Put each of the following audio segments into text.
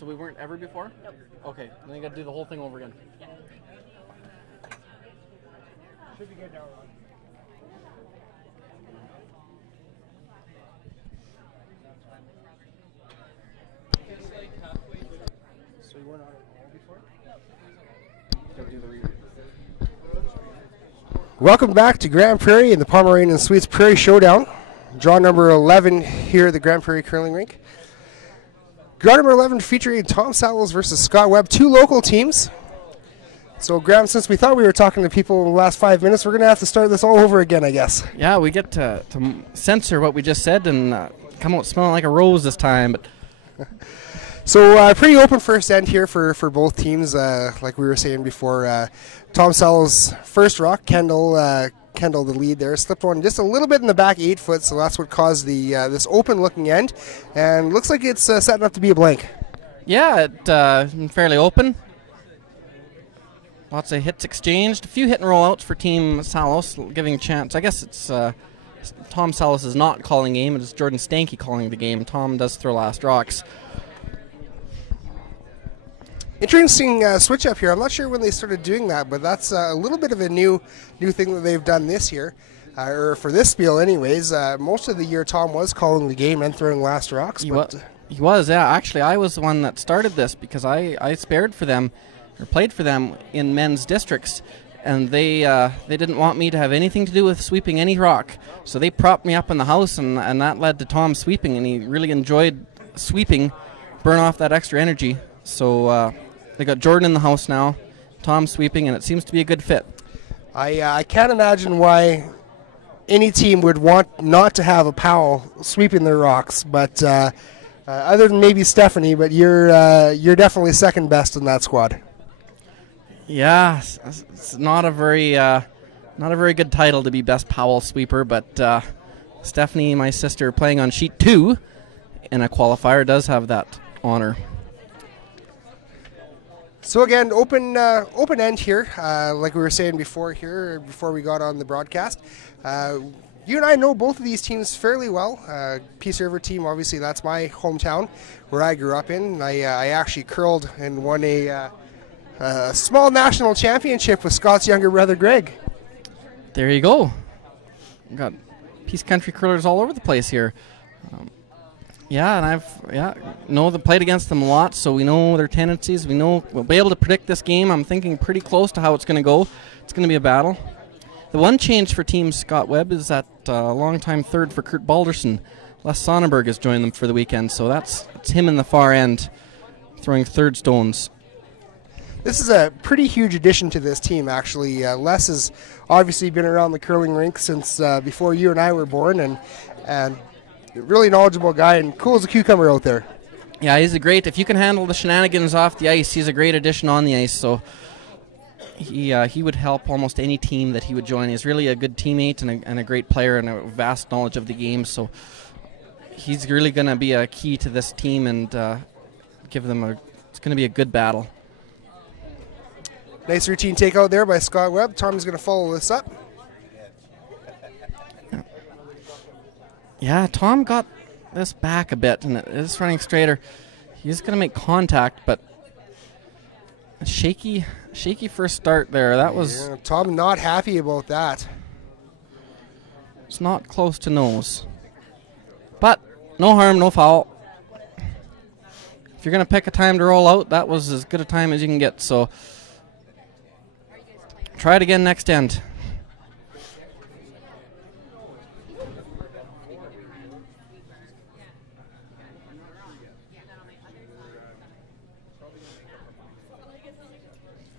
So we weren't ever before? Nope. Okay, then you got to do the whole thing over again. Yeah. Should be good now, Ron. So you weren't on it before? Gotta do the reader. Welcome back to Grande Prairie and the Pomeroy and Suites Prairie Showdown. Draw number 11 here at the Grande Prairie Curling Rink. Draw number 11 featuring Tom Sallows versus Scott Webb, two local teams. So, Graham, since we thought we were talking to people in the last 5 minutes, we're going to have to start this all over again, I guess. Yeah, we get to censor what we just said and come out smelling like a rose this time. But So, pretty open first end here for both teams, like we were saying before. Tom Sallows' first rock, Kendall the lead there, slipped one just a little bit in the back 8 foot, so that's what caused the this open-looking end, and looks like it's setting up to be a blank. yeah, it fairly open. Lots of hits exchanged. A few hit and roll outs for Team Sallows, giving a chance. I guess it's Tom Sallows is not calling game. It is Jordan Stanky calling the game. Tom does throw last rocks. Interesting switch up here. I'm not sure when they started doing that, but that's a little bit of a new thing that they've done this year, or for this spiel anyways. Most of the year Tom was calling the game and throwing last rocks. He was, yeah. Actually, I was the one that started this because I spared for them, or played for them in men's districts, and they didn't want me to have anything to do with sweeping any rock. So they propped me up in the house, and that led to Tom sweeping, and he really enjoyed sweeping, burn off that extra energy. So they got Jordan in the house now, Tom sweeping, and it seems to be a good fit. I can't imagine why any team would want not to have a Powell sweeping their rocks, but other than maybe Stephanie, but you're definitely second best in that squad. Yeah, it's not a very good title to be best Powell sweeper, but Stephanie, my sister, playing on sheet 2 in a qualifier, does have that honor. So again, open end here, like we were saying before we got on the broadcast. You and I know both of these teams fairly well. Peace River team, obviously, that's my hometown, where I grew up in. I actually curled and won a small national championship with Scott's younger brother, Greg. There you go. We've got Peace Country curlers all over the place here. And played against them a lot, so we know their tendencies. We'll be able to predict this game. I'm thinking pretty close to how it's going to go. It's going to be a battle. The one change for Team Scott Webb is that longtime third for Kurt Balderson, Les Sonnenberg, has joined them for the weekend, so that's him in the far end, throwing third stones. This is a pretty huge addition to this team, actually. Les has obviously been around the curling rink since before you and I were born, and really knowledgeable guy and cool as a cucumber out there. Yeah, he's a great. If you can handle the shenanigans off the ice, he's a great addition on the ice. So he would help almost any team that he would join. He's really a good teammate and a great player and a vast knowledge of the game. So he's really going to be a key to this team and give them it's going to be a good battle. Nice routine takeout there by Scott Webb. Tom's going to follow this up. Yeah, Tom got this back a bit, and it is running straighter. He's going to make contact, but a shaky first start there. That was... Yeah, Tom not happy about that. It's not close to nose. But no harm, no foul. If you're going to pick a time to roll out, that was as good a time as you can get. So try it again next end.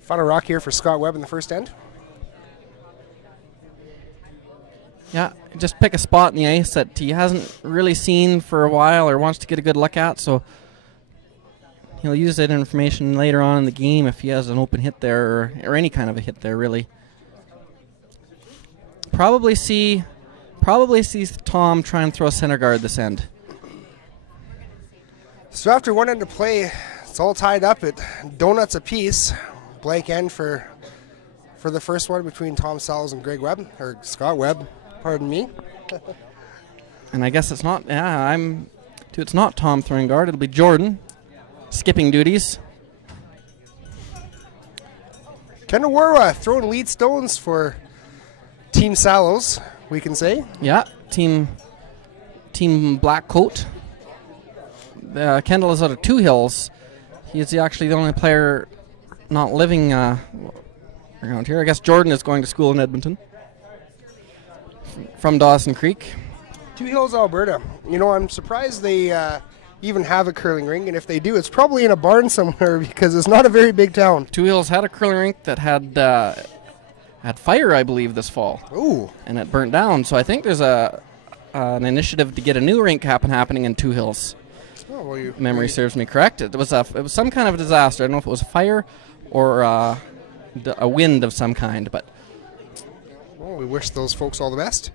Final rock here for Scott Webb in the first end. Yeah, just pick a spot in the ice that he hasn't really seen for a while or wants to get a good look at, so he'll use that information later on in the game if he has an open hit there or any kind of a hit there, really. Probably sees Tom try and throw center guard this end. So after one end of play, it's all tied up at donuts apiece. Blank end for the first one between Tom Sallows and Greg Webb, or Scott Webb, pardon me. And I guess it's not, it's not Tom throwing guard, it'll be Jordan. skipping duties. Kendall Warwa throwing lead stones for Team Sallows, we can say. Yeah, Team Black Coat. Kendall is out of Two Hills. He is actually the only player not living around here. I guess Jordan is going to school in Edmonton from Dawson Creek. Two Hills, Alberta. You know, I'm surprised they even have a curling rink, and if they do, it's probably in a barn somewhere because it's not a very big town. Two Hills had a curling rink that had fire, I believe, this fall. Ooh. And it burnt down. So I think there's an initiative to get a new rink happening in Two Hills. Oh, well, Memory serves me correct. It was some kind of a disaster. I don't know if it was a fire or a wind of some kind, but. Well, we wish those folks all the best.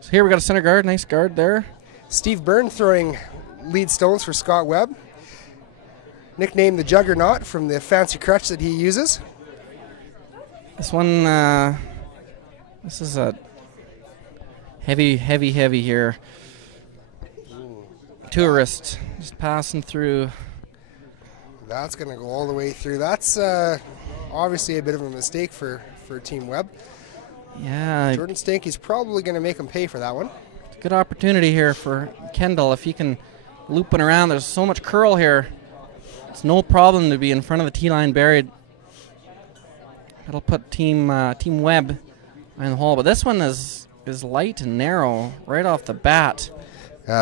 So here we got a center guard, nice guard there. Steve Byrne throwing lead stones for Scott Webb. Nicknamed the Juggernaut from the fancy crutch that he uses. This one, this is a heavy here. Tourist just passing through. That's going to go all the way through. That's obviously a bit of a mistake for Team Webb. Yeah. Jordan Stanky's probably going to make him pay for that one. Good opportunity here for Kendall. If he can loop it around, there's so much curl here. It's no problem to be in front of the tee line buried. That'll put Team Webb in the hole. But this one is light and narrow right off the bat.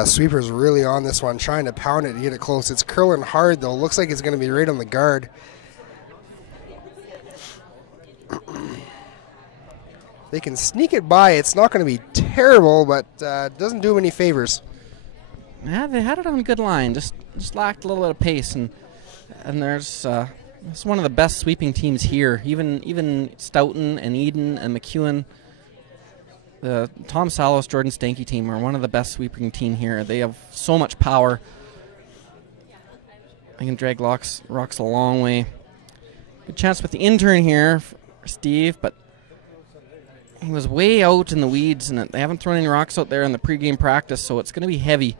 Sweeper's really on this one, trying to pound it to get it close. It's curling hard, though. Looks like it's going to be right on the guard. They can sneak it by. It's not going to be terrible, but doesn't do them any favors. Yeah, they had it on a good line. Just lacked a little bit of pace, and there's it's one of the best sweeping teams here. Even Stoughton and Eden and McEwen. The Tom Sallows, Jordan Stanky team are one of the best sweeping team here. They have so much power. They can drag rocks a long way. Good chance with the intern here for Steve, but he was way out in the weeds, and they haven't thrown any rocks out there in the pregame practice, so it's going to be heavy.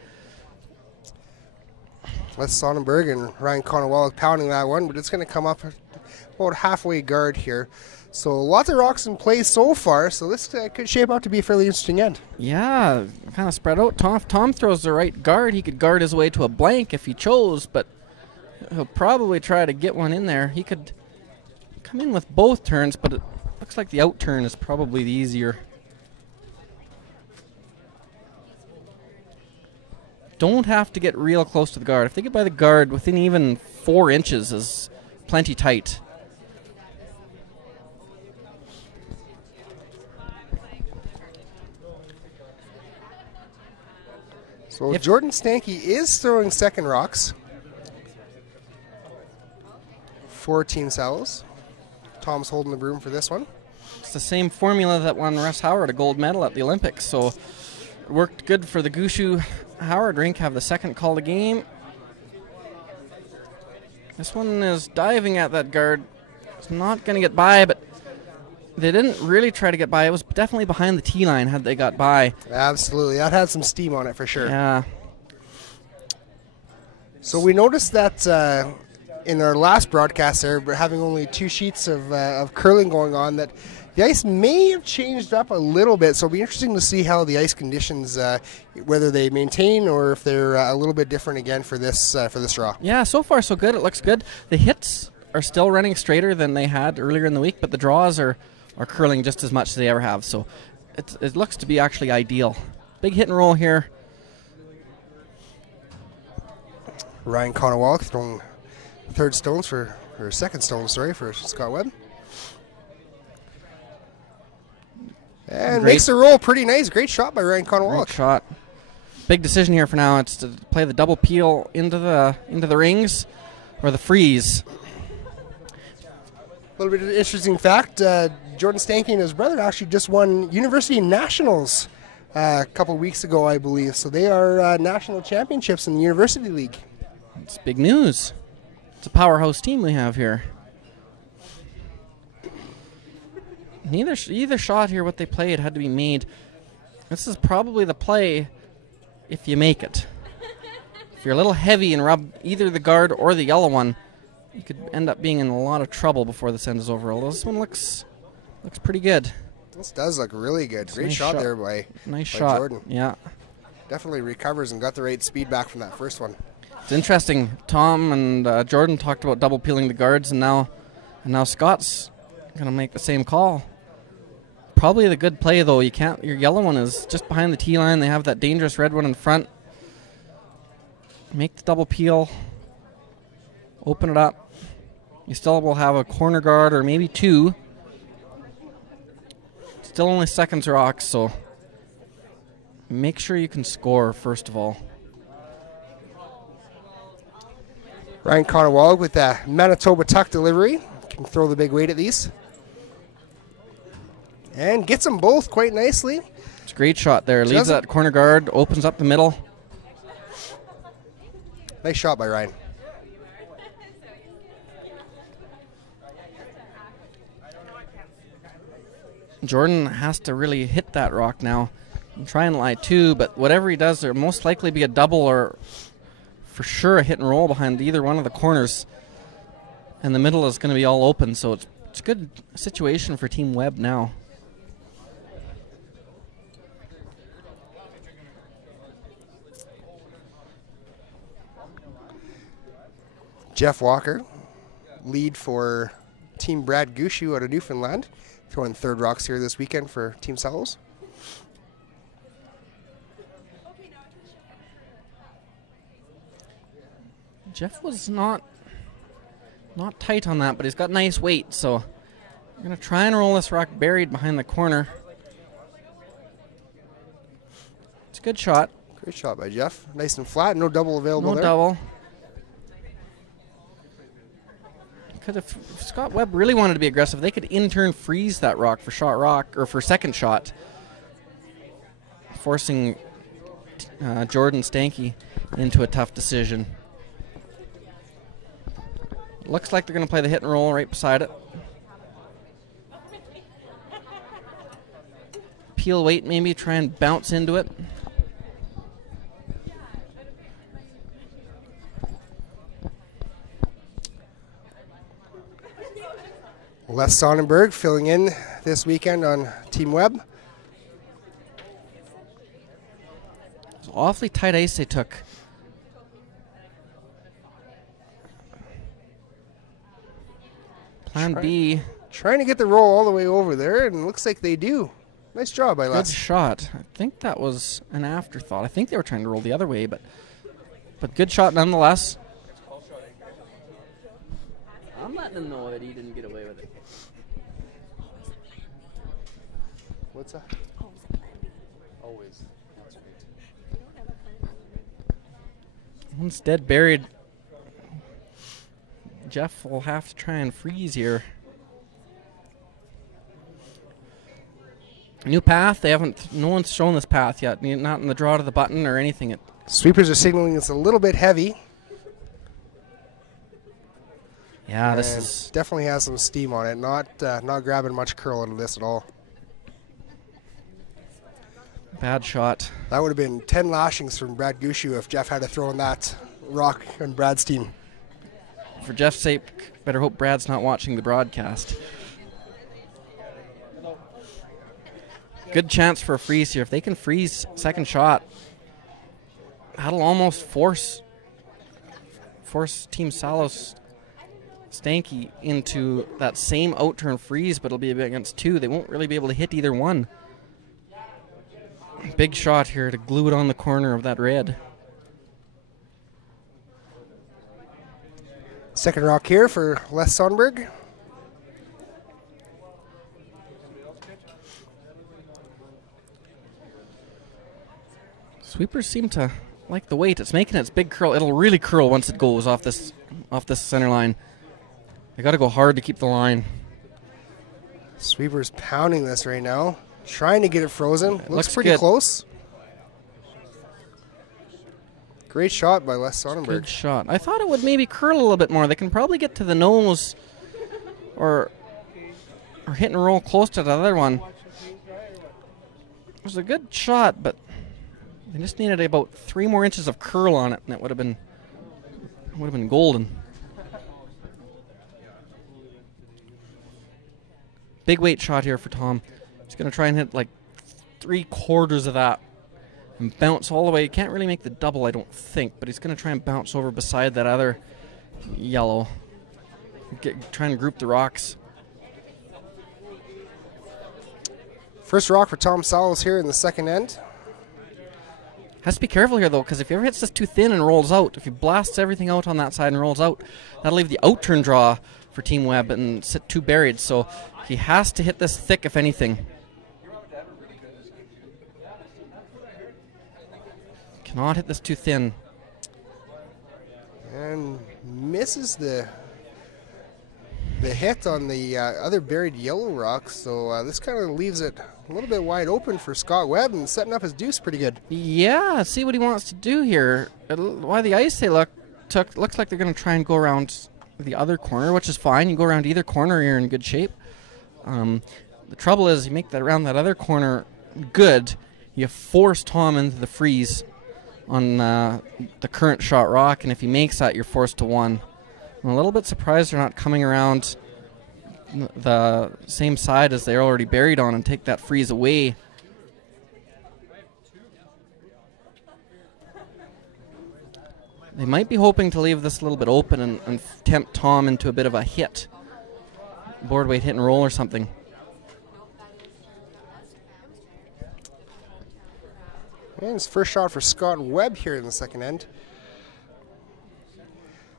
Les Sonnenberg and Ryan Conowell pounding that one, but it's going to come up about halfway guard here. So lots of rocks in play so far, so this could shape out to be a fairly interesting end. Yeah, kind of spread out. Tom throws the right guard. He could guard his way to a blank if he chose, but he'll probably try to get one in there. He could come in with both turns, but it looks like the out turn is probably the easier. Don't have to get real close to the guard. If they get by the guard within even 4 inches is plenty tight. So Jordan Stanky is throwing second rocks for Team Sallows. Tom's holding the broom for this one. It's the same formula that won Russ Howard a gold medal at the Olympics, so it worked good for the Gushu Howard rink. Have the second call of game. This one is diving at that guard. It's not going to get by, but they didn't really try to get by. It was definitely behind the tee line had they got by. Absolutely. That had some steam on it for sure. Yeah. So we noticed that in our last broadcast there, we're having only 2 sheets of curling going on, that the ice may have changed up a little bit. So it'll be interesting to see how the ice conditions, whether they maintain or if they're a little bit different again for this draw. Yeah, so far so good. It looks good. The hits are still running straighter than they had earlier in the week, but the draws are curling just as much as they ever have. So it looks to be actually ideal. Big hit and roll here. Ryan Conowall throwing second stone, for Scott Webb. And makes the roll pretty nice. Great shot by Ryan Conowall. Great shot. Big decision here for now. It's to play the double peel into the rings or the freeze. A little bit of an interesting fact, Jordan Stanky and his brother actually just won University Nationals a couple weeks ago, I believe. So they are national championships in the University League. It's big news. It's a powerhouse team we have here. Either shot here, what they played, had to be made. This is probably the play if you make it. if you're a little heavy and rub either the guard or the yellow one, you could end up being in a lot of trouble before this end is over. Although this one looks pretty good. This does look really good. Great nice shot there by Jordan. Yeah. Definitely recovers and got the right speed back from that first one. It's interesting. Tom and Jordan talked about double peeling the guards, and now Scott's going to make the same call. Probably the good play, though. You can't. Your yellow one is just behind the tee line. They have that dangerous red one in front. Make the double peel. Open it up. You still will have a corner guard or maybe two. Still only seconds rocks, so make sure you can score first of all. Ryan Conowald with a Manitoba tuck delivery. Can throw the big weight at these. And gets them both quite nicely. It's a great shot there. Leaves that corner guard, opens up the middle. Nice shot by Ryan. Jordan has to really hit that rock now and try and lie too, but whatever he does, there'll most likely be a double or for sure a hit and roll behind either one of the corners. And the middle is going to be all open, so it's a good situation for Team Webb now. Jeff Walker, lead for Team Brad Gushu out of Newfoundland. Throwing third rocks here this weekend for Team Sallows. Jeff was not tight on that, but he's got nice weight, so I'm going to try and roll this rock buried behind the corner. It's a good shot. Great shot by Jeff. Nice and flat, no double available there. No double. Because if Scott Webb really wanted to be aggressive, they could in turn freeze that rock for second shot, forcing Jordan Stanky into a tough decision. Looks like they're going to play the hit and roll right beside it. Peel weight, maybe try and bounce into it. Les Sonnenberg filling in this weekend on Team Webb. It's awfully tight ice they took. Plan B. Trying to get the roll all the way over there, and it looks like they do. Nice job by Les. Good shot. I think that was an afterthought. I think they were trying to roll the other way, but good shot nonetheless. I'm letting him know that he didn't get away with it. What's that? Always. That's right. One's dead buried. Jeff will have to try and freeze here. New path. No one's shown this path yet. Not in the draw to the button or anything. Sweepers are signaling it's a little bit heavy. Yeah, this is definitely has some steam on it. Not grabbing much curl out of this at all. Bad shot. That would have been 10 lashings from Brad Gushu if Jeff had to throw in that rock on Brad's team. For Jeff's sake, better hope Brad's not watching the broadcast. Good chance for a freeze here. If they can freeze second shot, that'll almost force Team Sallows Stanky into that same out-turn freeze, but it'll be against two. They won't really be able to hit either one. Big shot here to glue it on the corner of that red. Second rock here for Les Sonnenberg. Sweepers seem to like the weight. It's making its big curl. It'll really curl once it goes off this center line. They got to go hard to keep the line. Sweepers pounding this right now, trying to get it frozen. Looks pretty good. Close. Great shot by Les Sonnenberg. Good shot. I thought it would maybe curl a little bit more. They can probably get to the nose or hit and roll close to the other one. It was a good shot, but They just needed about 3 more inches of curl on it, and it would have been golden. Big weight shot here for Tom. He's going to try and hit like 3/4 of that and bounce all the way. He can't really make the double, I don't think, but he's going to try and bounce over beside that other yellow. Try and group the rocks. First rock for Tom Sallows here in the second end. Has to be careful here, though, because if he ever hits this too thin and rolls out, if he blasts everything out on that side and rolls out, that'll leave the out-turn draw for Team Webb and sit too buried. So he has to hit this thick, if anything. Cannot hit this too thin. And misses the hit on the other buried yellow rock. So this kind of leaves it a little bit wide open for Scott Webb and setting up his deuce pretty good. Yeah, see what he wants to do here. Why the ice they looks like they're going to try and go around the other corner, which is fine. You go around either corner, you're in good shape. The trouble is, you make that around that other corner good, you force Tom into the freeze on the current shot rock, and if he makes that, you're forced to 1. I'm a little bit surprised they're not coming around the same side as they're already buried on and take that freeze away. They might be hoping to leave this a little bit open and tempt Tom into a bit of a hit. Board weight hit and roll or something. And his first shot for Scott Webb here in the second end.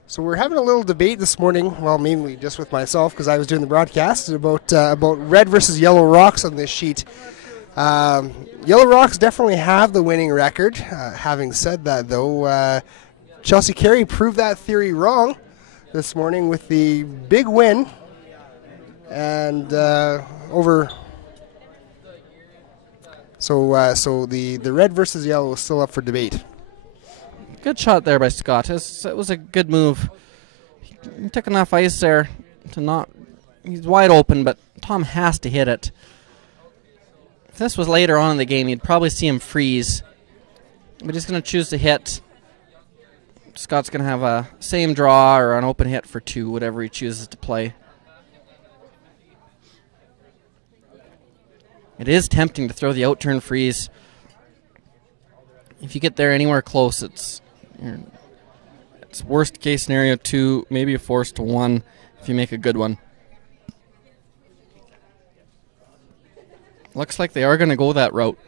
So we're having a little debate this morning, well, mainly just with myself because I was doing the broadcast, about red versus yellow rocks on this sheet. Yellow rocks definitely have the winning record. Having said that, though, Chelsea Carey proved that theory wrong this morning with the big win and over. So the red versus yellow is still up for debate. Good shot there by Scott. It was a good move. He took enough ice there to not... He's wide open, but Tom has to hit it. If this was later on in the game, you'd probably see him freeze. But he's going to choose to hit. Scott's going to have a same draw or an open hit for 2, whatever he chooses to play. It is tempting to throw the out-turn freeze. If you get there anywhere close, it's worst case scenario 2, maybe a force to 1 if you make a good one. Looks like they are going to go that route.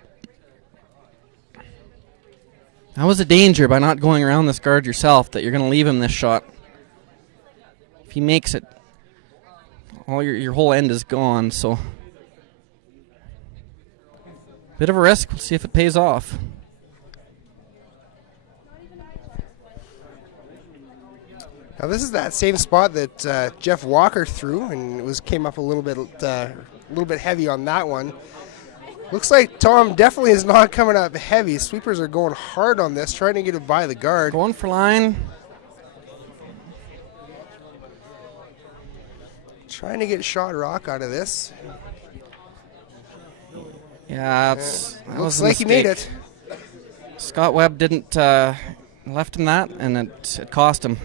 That was a danger by not going around this guard yourself, that you're going to leave him this shot. If he makes it, all your whole end is gone, so... Bit of a risk. We'll see if it pays off. Now this is that same spot that Jeff Walker threw, and it came up a little bit heavy on that one. Looks like Tom definitely is not coming up heavy. Sweepers are going hard on this, trying to get it by the guard. Going for line. Trying to get shot rock out of this. Yeah, looks like he made it. Scott Webb didn't left him that, and it cost him.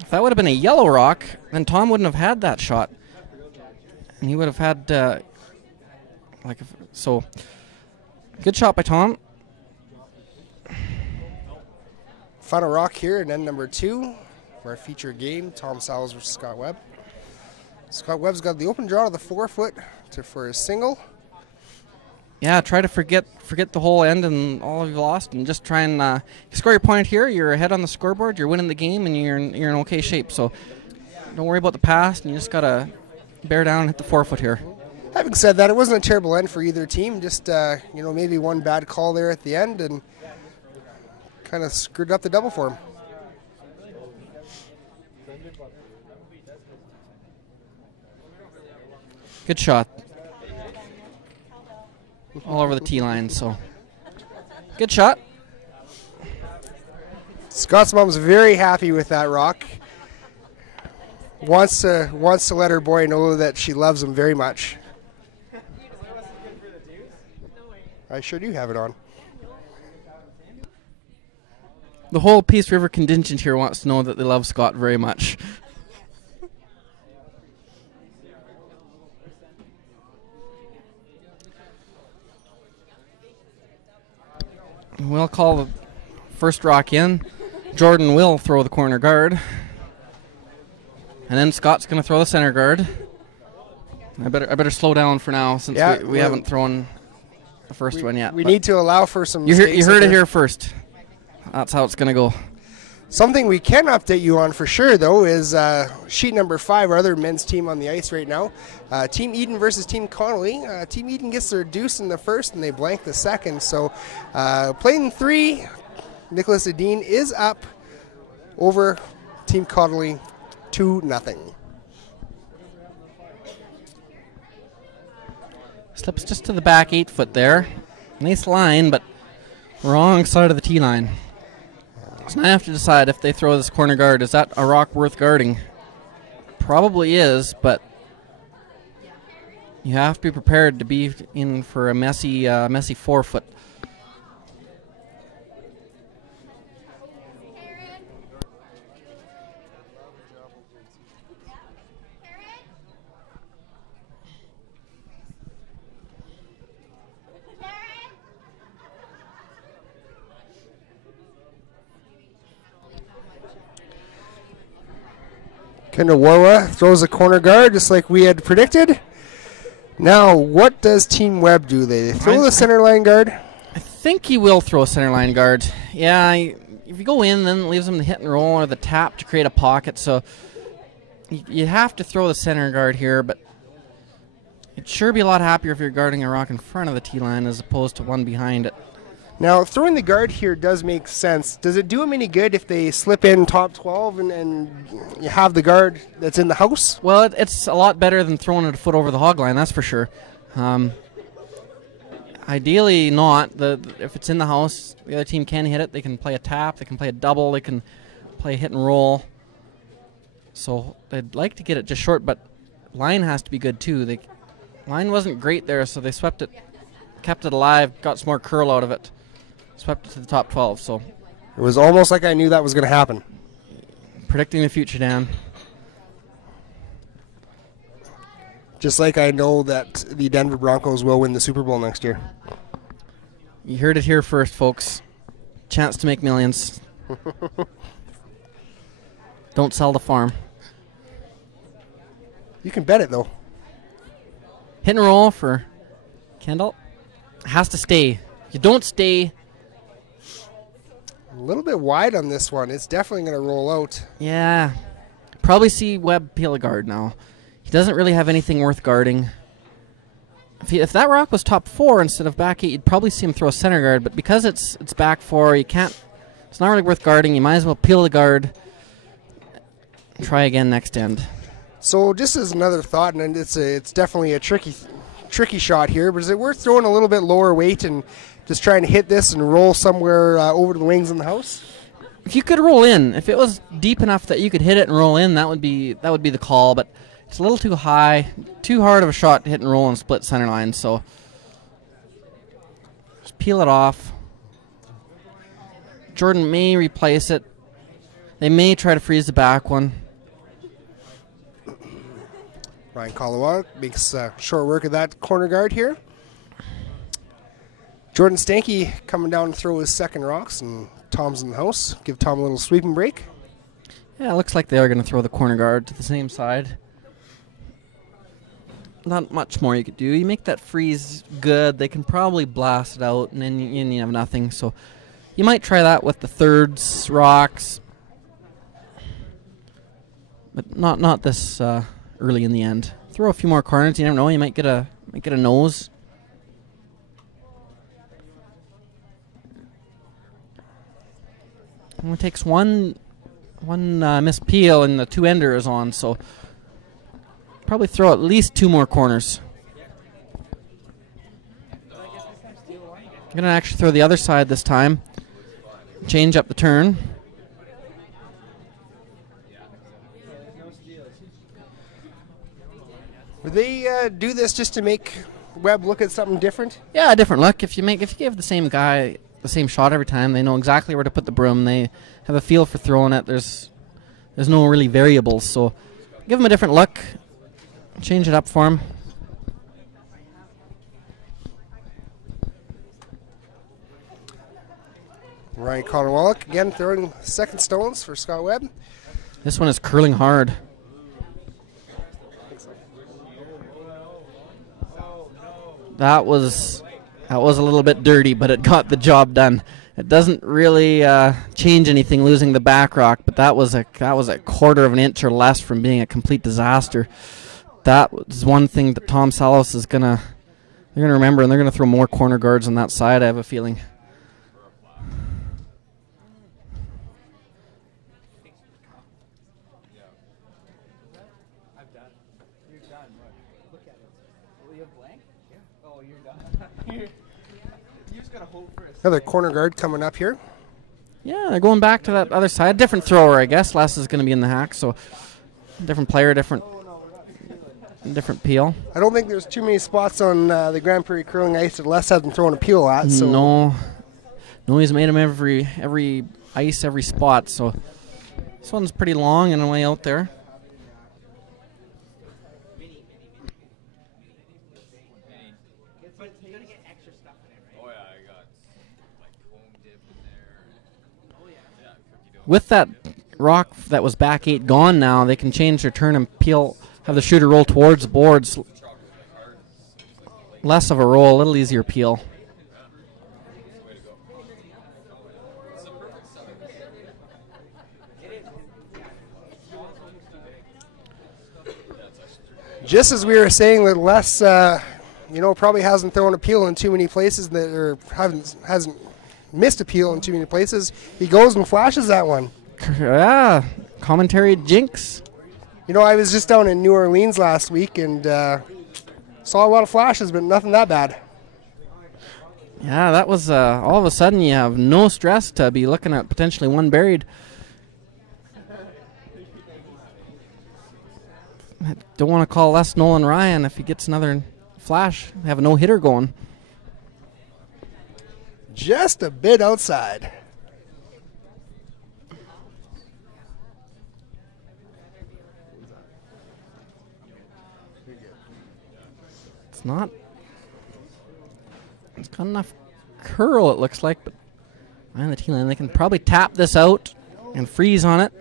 If that would have been a yellow rock, then Tom wouldn't have had that shot, and he would have had so. Good shot by Tom. Final rock here in end number 2 for our feature game: Tom Sallows versus Scott Webb. Scott Webb's got the open draw to the 4-foot for his single. Yeah, try to forget the whole end and all you've lost, and just try and score your point here. You're ahead on the scoreboard. You're winning the game, and you're in okay shape. So don't worry about the past, and you just gotta bear down and hit the 4-foot here. Having said that, it wasn't a terrible end for either team. Just maybe one bad call there at the end, and kind of screwed up the double for him. Good shot. All over the tee line, so good shot. Scott's mom's very happy with that rock. Wants to let her boy know that she loves him very much. I sure do have it on. The whole Peace River contingent here wants to know that they love Scott very much. We'll call the first rock in. Jordan will throw the corner guard. And then Scott's going to throw the center guard. I better slow down for now since we haven't thrown the first one yet. We need to allow for some You heard it here first. That's how it's going to go. Something we can update you on for sure, though, is sheet number 5, our other men's team on the ice right now. Team Eden versus Team Connolly. Team Eden gets their deuce in the first, and they blank the second. So playing 3, Nicholas Edine is up over Team Connolly 2-0. Slips just to the back 8 foot there. Nice line, but wrong side of the tee line. So now I have to decide if they throw this corner guard. Is that a rock worth guarding? Probably is, but you have to be prepared to be in for a messy 4 foot. Kindawawa throws a corner guard just like we had predicted. Now, what does Team Webb do? They throw the center line guard? I think he will throw a center line guard. Yeah, if you go in, then it leaves him the hit and roll or the tap to create a pocket. So you have to throw the center guard here, but it'd sure be a lot happier if you're guarding a rock in front of the tee line as opposed to one behind it. Now, throwing the guard here does make sense. Does it do them any good if they slip in top 12 and you have the guard that's in the house? Well, it's a lot better than throwing it a foot over the hog line, that's for sure. Ideally not. If it's in the house, the other team can hit it. They can play a tap, they can play a double, they can play a hit and roll. So they'd like to get it just short, but line has to be good too. Line wasn't great there, so they swept it, kept it alive, got some more curl out of it. Swept it to the top 12, so. It was almost like I knew that was going to happen. Predicting the future, Dan. Just like I know that the Denver Broncos will win the Super Bowl next year. You heard it here first, folks. Chance to make millions. Don't sell the farm. You can bet it, though. Hit and roll for Kendall. Has to stay. If you don't stay... A little bit wide on this one. It's definitely going to roll out. Yeah. Probably see Webb peel a guard now. He doesn't really have anything worth guarding. If that rock was top 4 instead of back 8, you'd probably see him throw a center guard. But because it's back 4, you can't. It's not really worth guarding. You might as well peel the guard. Try again next end. So just as another thought, and it's definitely a tricky shot here, but is it worth throwing a little bit lower weight and just trying to hit this and roll somewhere over the wings in the house? If you could roll in, if it was deep enough that you could hit it and roll in, that would be the call. But it's a little too high, too hard of a shot to hit and roll and split center line. So just peel it off. Jordan may replace it. They may try to freeze the back one. Ryan Kalawa makes short work of that corner guard here. Jordan Stanky coming down to throw his second rocks, and Tom's in the house. Give Tom a little sweeping break. Yeah, it looks like they are going to throw the corner guard to the same side. Not much more you could do. You make that freeze good, they can probably blast it out, and then you have nothing. So you might try that with the thirds rocks, but not this early in the end. Throw a few more corners. You never know. You might get a nose. It only takes one missed peel and the two ender is on, so probably throw at least 2 more corners. I'm going to actually throw the other side this time. Change up the turn. Would they do this just to make Webb look at something different? Yeah, a different look. If you give the same guy the same shot every time, they know exactly where to put the broom. They have a feel for throwing it. There's no really variables. So give them a different look. Change it up for them. Ryan Conowallick again throwing second stones for Scott Webb. This one is curling hard. That was a little bit dirty, but it got the job done. It doesn't really change anything losing the back rock, but that was a quarter of an inch or less from being a complete disaster. That was one thing that Tom Sallows is they're gonna remember, and they're gonna throw more corner guards on that side, I have a feeling. Another corner guard coming up here. Yeah, they're going back to that other side. Different thrower, I guess. Les is going to be in the hack, so different player, different peel. I don't think there's too many spots on the Grande Prairie curling ice that Les hasn't thrown a peel at. So No, he's made him every ice, every spot. So this one's pretty long and way out there. With that rock that was back 8 gone now, they can change their turn and peel, have the shooter roll towards the boards. Less of a roll, a little easier peel. Just as we were saying that Les, probably hasn't thrown a peel in too many places, or hasn't missed a peel in too many places, he goes and flashes that one. Yeah, commentary jinx. I was just down in New Orleans last week and saw a lot of flashes, but nothing that bad. Yeah, that was all of a sudden you have no stress to be looking at potentially one buried. I don't want to call Les Nolan Ryan if he gets another flash. Have a no-hitter going. Just a bit outside. It's got enough curl, it looks like, but behind the T-line, they can probably tap this out and freeze on it.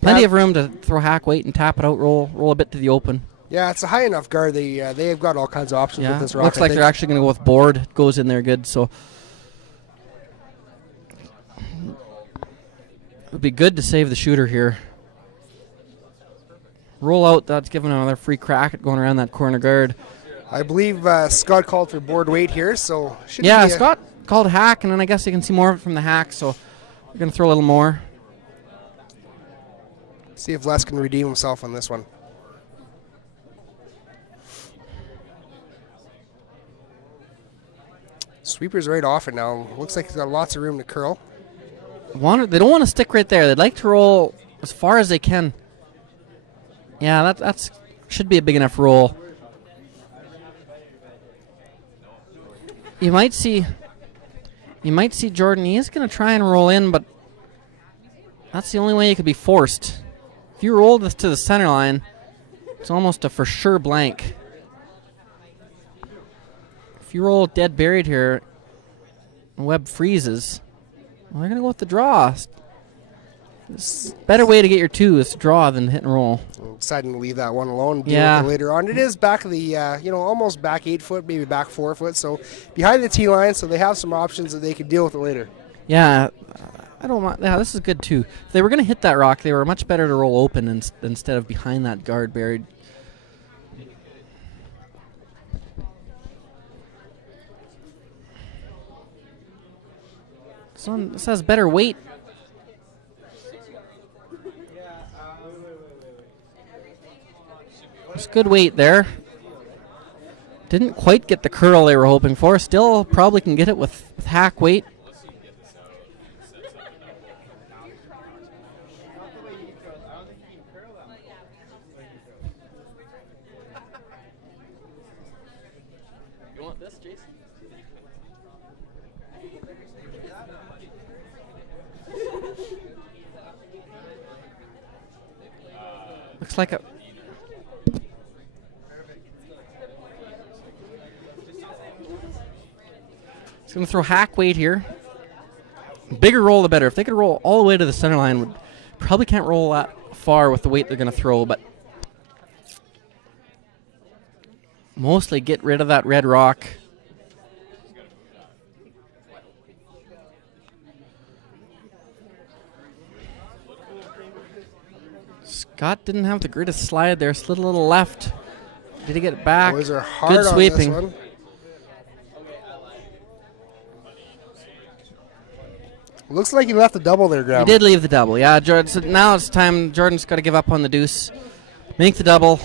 Plenty of room to throw hack weight and tap it out, roll a bit to the open. Yeah, it's a high enough guard. They have got all kinds of options with this rock. Looks like they're actually going to go with board. It goes in there good, so it would be good to save the shooter here. Roll out, that's giving another free crack at going around that corner guard. I believe Scott called for board weight here, so Scott called hack, and then I guess you can see more of it from the hack, so we're going to throw a little more. See if Les can redeem himself on this one. Sweeper's right off it now. Looks like he's got lots of room to curl. They don't want to stick right there. They'd like to roll as far as they can. Yeah, that's should be a big enough roll. You might see Jordan. He is going to try and roll in, but that's the only way he could be forced. If you roll this to the center line, it's almost a for sure blank. If you roll dead buried here, Webb freezes. Well, they're going to go with the draw. Better way to get your 2 is to draw than hit and roll. I'm deciding to leave that one alone. Deal with it later on. It is back of the, almost back 8 foot, maybe back 4 foot. So behind the tee line, so they have some options that they can deal with it later. Yeah, I don't mind. Yeah, this is good too. If they were going to hit that rock, they were much better to roll open instead of behind that guard buried. This has better weight. It's good weight there. Didn't quite get the curl they were hoping for. Still probably can get it with hack weight. looks like a... He's going to throw hack weight here. Bigger roll, the better. If they could roll all the way to the center line, probably can't roll that far with the weight they're going to throw, but mostly get rid of that red rock. Scott didn't have the greatest slide there. Slid a little left. Did he get it back? Boys are hard Good sweeping. On this one. Looks like he left the double there, Graham. He did leave the double, yeah. Jordan, so now it's time. Jordan's got to give up on the deuce. Make the double.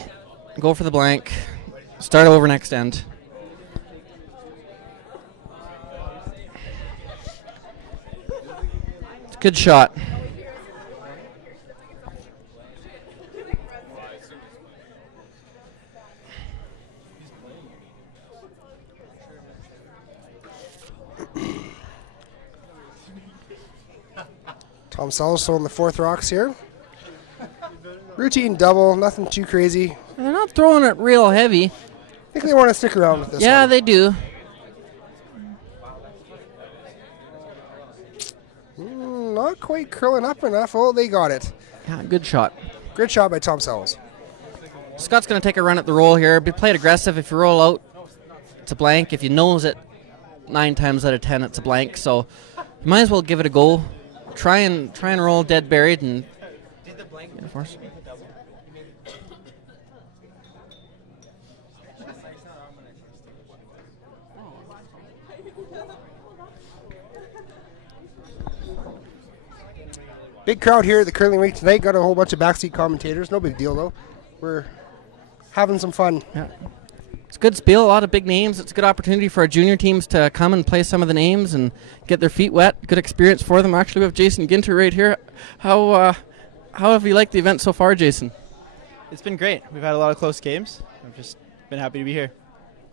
Go for the blank. Start over next end. It's a good shot. Tom Sallows throwing the fourth rocks here. Routine double, nothing too crazy. They're not throwing it real heavy. I think they want to stick around with this Yeah, one. they do. Not quite curling up enough. Oh, they got it. Yeah, good shot. Great shot by Tom Sallows. Scott's going to take a run at the roll here. Play it aggressive. If you roll out, it's a blank. If you nose it, 9 times out of 10, it's a blank. So you might as well give it a go. Try and roll dead buried and force. Big crowd here at the curling rink tonight. Got a whole bunch of backseat commentators. No big deal though. We're having some fun. Yeah. It's a good spiel, a lot of big names. It's a good opportunity for our junior teams to come and play some of the names and get their feet wet. Good experience for them. Actually, we have Jason Ginter right here. How have you liked the event so far, Jason? It's been great. We've had a lot of close games. I've just been happy to be here.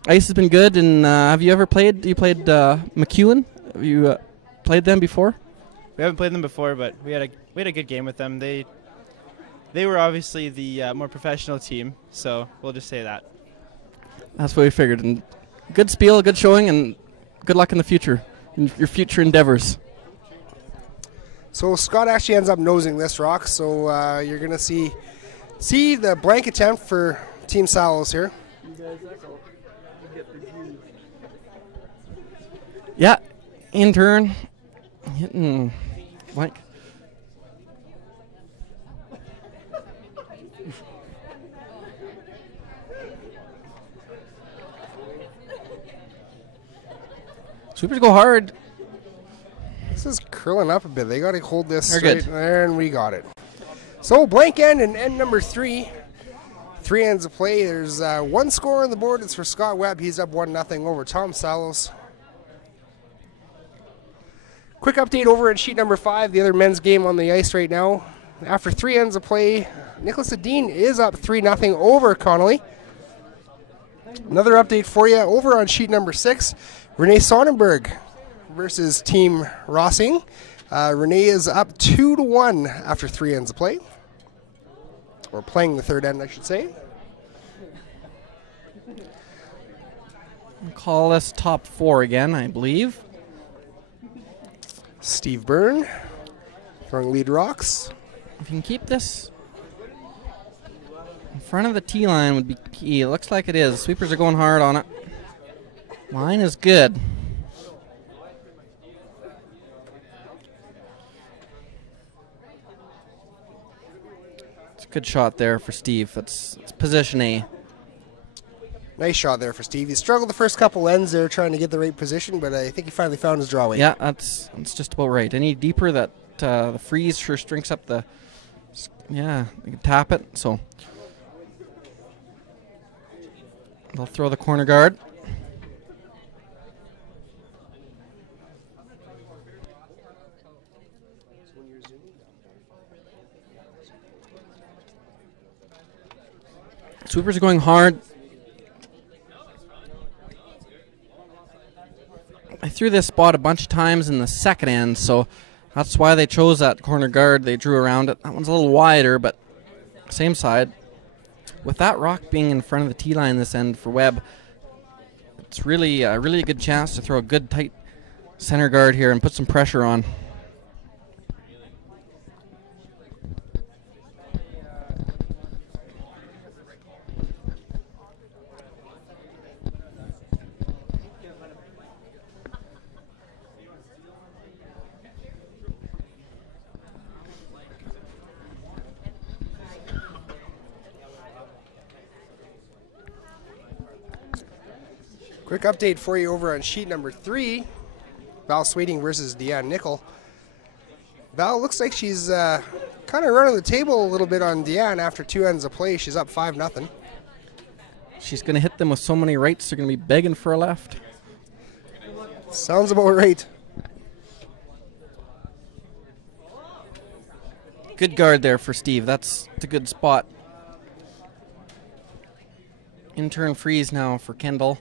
Ice has been good, and have you ever played? You played McEwen? Have you played them before? We haven't played them before, but we had a good game with them. They were obviously the more professional team, so we'll just say that. That's what we figured. And good spiel, good showing, and good luck in the future, in your future endeavors. So Scott actually ends up nosing this rock, so you're going to see the blank attempt for Team Sallows here. Yeah, in turn, hitting blank. Sweepers go hard. This is curling up a bit. They got to hold this They're straight good. there, and we got it. So blank end and end number 3. 3 ends of play. There's one score on the board. It's for Scott Webb. He's up 1-0 over Tom Sallows. Quick update over at sheet number 5, the other men's game on the ice right now. After 3 ends of play, Nicholas Adine is up 3-0 over Connolly. Another update for you over on sheet number 6. Renee Sonnenberg versus Team Rossing. Renee is up 2-1 after 3 ends of play. Or playing the third end, I should say. Call this top 4 again, I believe. Steve Byrne throwing lead rocks. If you can keep this in front of the tee line would be key. It looks like it is. Sweepers are going hard on it. Line is good. It's a good shot there for Steve. It's position A. Nice shot there for Steve. He struggled the first couple ends there trying to get the right position, but I think he finally found his draw weight. Yeah, that's just about right. Any deeper, that the freeze sure shrinks up the... Yeah, you can tap it. So they'll throw the corner guard. Sweepers are going hard. I threw this spot a bunch of times in the second end, so that's why they chose that corner guard. They drew around it. That one's a little wider, but same side. with that rock being in front of the tee line this end for Webb, it's really a good chance to throw a good tight center guard here and put some pressure on. Quick update for you over on sheet number 3. Val Sweeting versus Deanne Nickel. Val looks like she's kind of running the table a little bit on Deanne after 2 ends of play. She's up 5-0. She's going to hit them with so many rights, they're going to be begging for a left. Sounds about right. Good guard there for Steve. That's a good spot. In-turn freeze now for Kendall.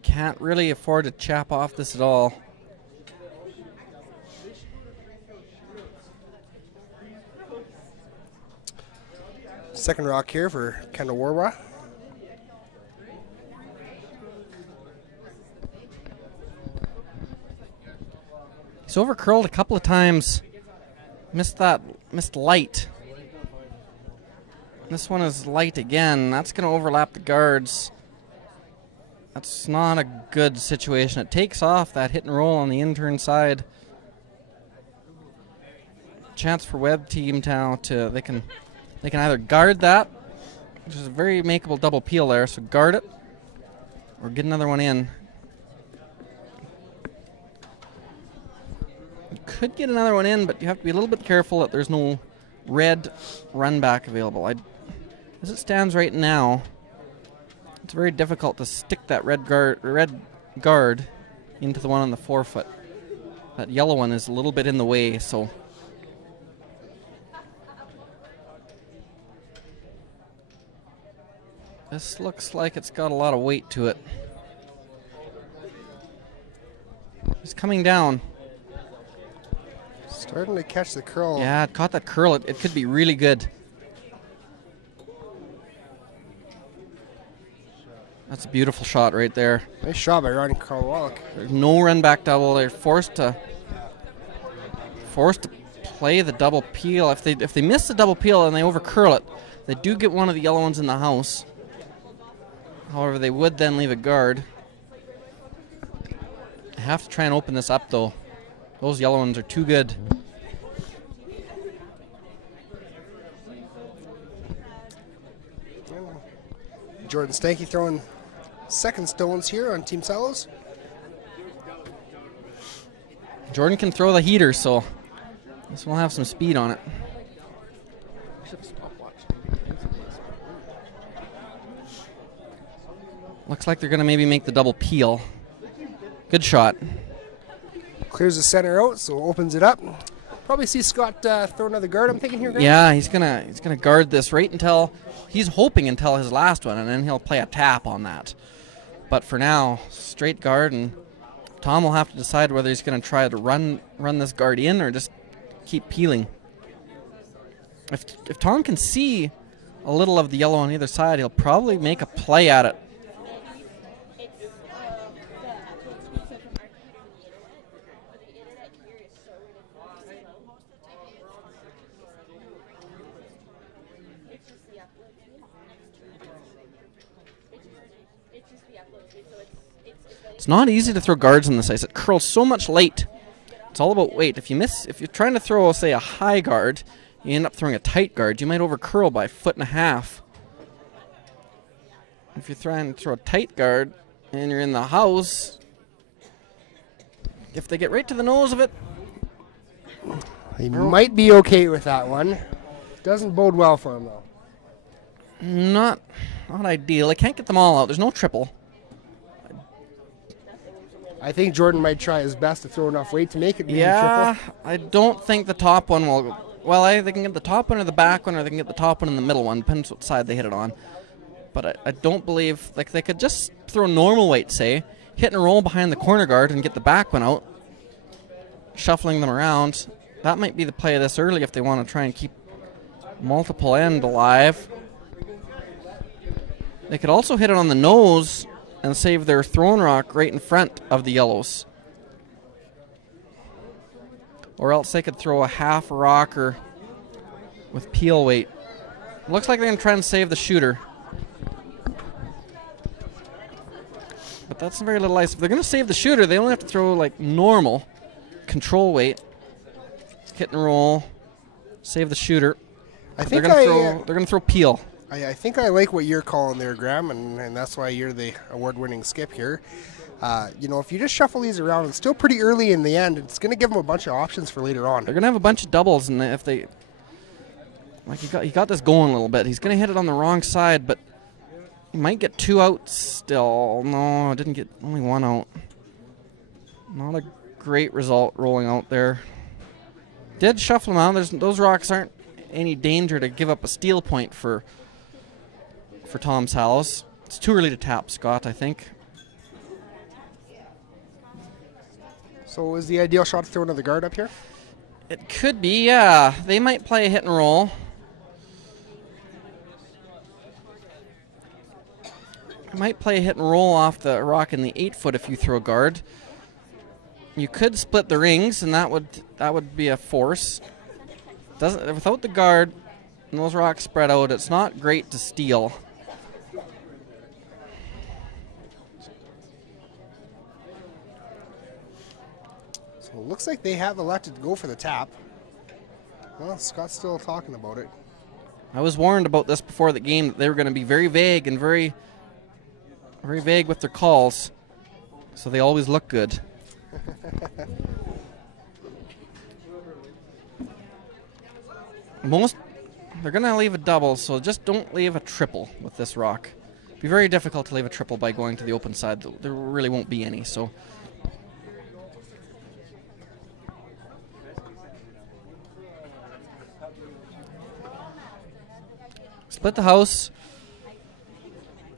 Can't really afford to chap off this at all. Second rock here for Kendall Warwa. He's overcurled a couple of times. Missed light. This one is light again. That's going to overlap the guards. That's not a good situation. It takes off that hit and roll on the in-turn side. Chance for Webb team now to they can either guard that, which is a very makeable double peel there, so guard it, or get another one in. You could get another one in, but you have to be a little bit careful that there's no red run back available. As it stands right now, it's very difficult to stick that red guard into the one on the forefoot. That yellow one is a little bit in the way, so this looks like it's got a lot of weight to it. It's coming down. Starting to catch the curl. Yeah, it caught that curl. It could be really good. That's a beautiful shot right there. Nice shot by Ronnie Carl Wallach. There's no run back double. They're forced to play the double peel. If they miss the double peel and they overcurl it, they do get one of the yellow ones in the house. However, they would then leave a guard. I have to try and open this up though. Those yellow ones are too good. Jordan Stanky throwing second stones here on Team Sallows. Jordan can throw the heater, so this will have some speed on it. Looks like they're going to maybe make the double peel. Good shot. Clears the center out, so opens it up. Probably see Scott throw another guard, I'm thinking here, Grant. Yeah, he's gonna guard this right until he's hoping until his last one, and then he'll play a tap on that. But for now, straight guard, and Tom will have to decide whether he's gonna try to run this guard in or just keep peeling. If Tom can see a little of the yellow on either side, he'll probably make a play at it. It's not easy to throw guards on this ice. It curls so much late. It's all about weight. If you're trying to throw, say, a high guard, you end up throwing a tight guard. You might overcurl by 1.5 feet. If you're trying to throw a tight guard and you're in the house, if they get right to the nose of it, he might be okay with that one. Doesn't bode well for him though. Not ideal. I can't get them all out. There's no triple. I think Jordan might try his best to throw enough weight to make it. Yeah, triple. I don't think the top one will. Well, they can get the top one or the back one, or they can get the top one and the middle one. Depends what side they hit it on. But I don't believe, like, they could just throw normal weight, say, hit and roll behind the corner guard and get the back one out, shuffling them around. That might be the play of this early if they want to try and keep multiple end alive. They could also hit it on the nose and save their thrown rock right in front of the yellows. Or else they could throw a half rocker with peel weight. Looks like they're going to try and save the shooter. But that's very little ice. If they're going to save the shooter, they only have to throw like normal control weight. Hit and roll. Save the shooter. They're going to throw peel. I think I like what you're calling there, Graham, and that's why you're the award-winning skip here. If you just shuffle these around, it's still pretty early in the end. It's going to give them a bunch of options for later on. They're going to have a bunch of doubles, and if they, like he got this going a little bit. He's going to hit it on the wrong side, but he might get 2 out still. No, didn't get only 1 out. Not a great result rolling out there. Did shuffle them out. Those rocks aren't any danger to give up a steal point for Tom Sallows. It's too early to tap, Scott, I think. So is the ideal shot to throw another guard up here? It could be, yeah. They might play a hit and roll. Might play a hit and roll off the rock in the 8-foot if you throw a guard. You could split the rings, and that would be a force. Without the guard and those rocks spread out, it's not great to steal. So it looks like they have elected to go for the tap. Well, Scott's still talking about it. I was warned about this before the game, that they were going to be very vague and very, very vague with their calls. So they always look good. They're going to leave a double, so just don't leave a triple with this rock. It'd be very difficult to leave a triple by going to the open side. There really won't be any, so. Split the house.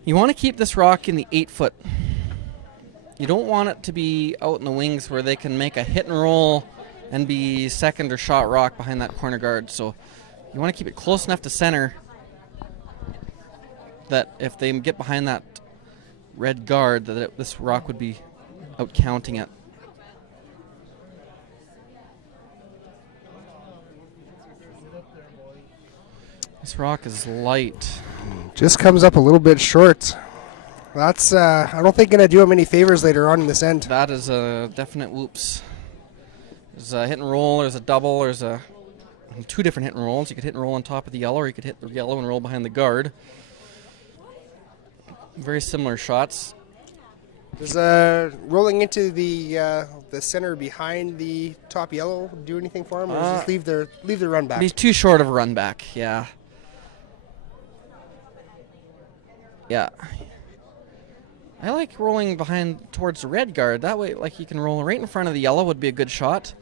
You want to keep this rock in the 8-foot. You don't want it to be out in the wings where they can make a hit and roll and be second or shot rock behind that corner guard. So you want to keep it close enough to center that if they get behind that red guard, that this rock would be out counting it. This rock is light. Just comes up a little bit short. That's, I don't think, going to do him any favors later on in this end. That is a definite whoops. There's a hit and roll, there's a double, there's 2 different hit and rolls. You could hit and roll on top of the yellow, or you could hit the yellow and roll behind the guard. Very similar shots. Does rolling into the center behind the top yellow do anything for him, or just leave their run back? He's too short of a run back, yeah. Yeah. I like rolling behind towards the red guard. That way, like, you can roll right in front of the yellow would be a good shot.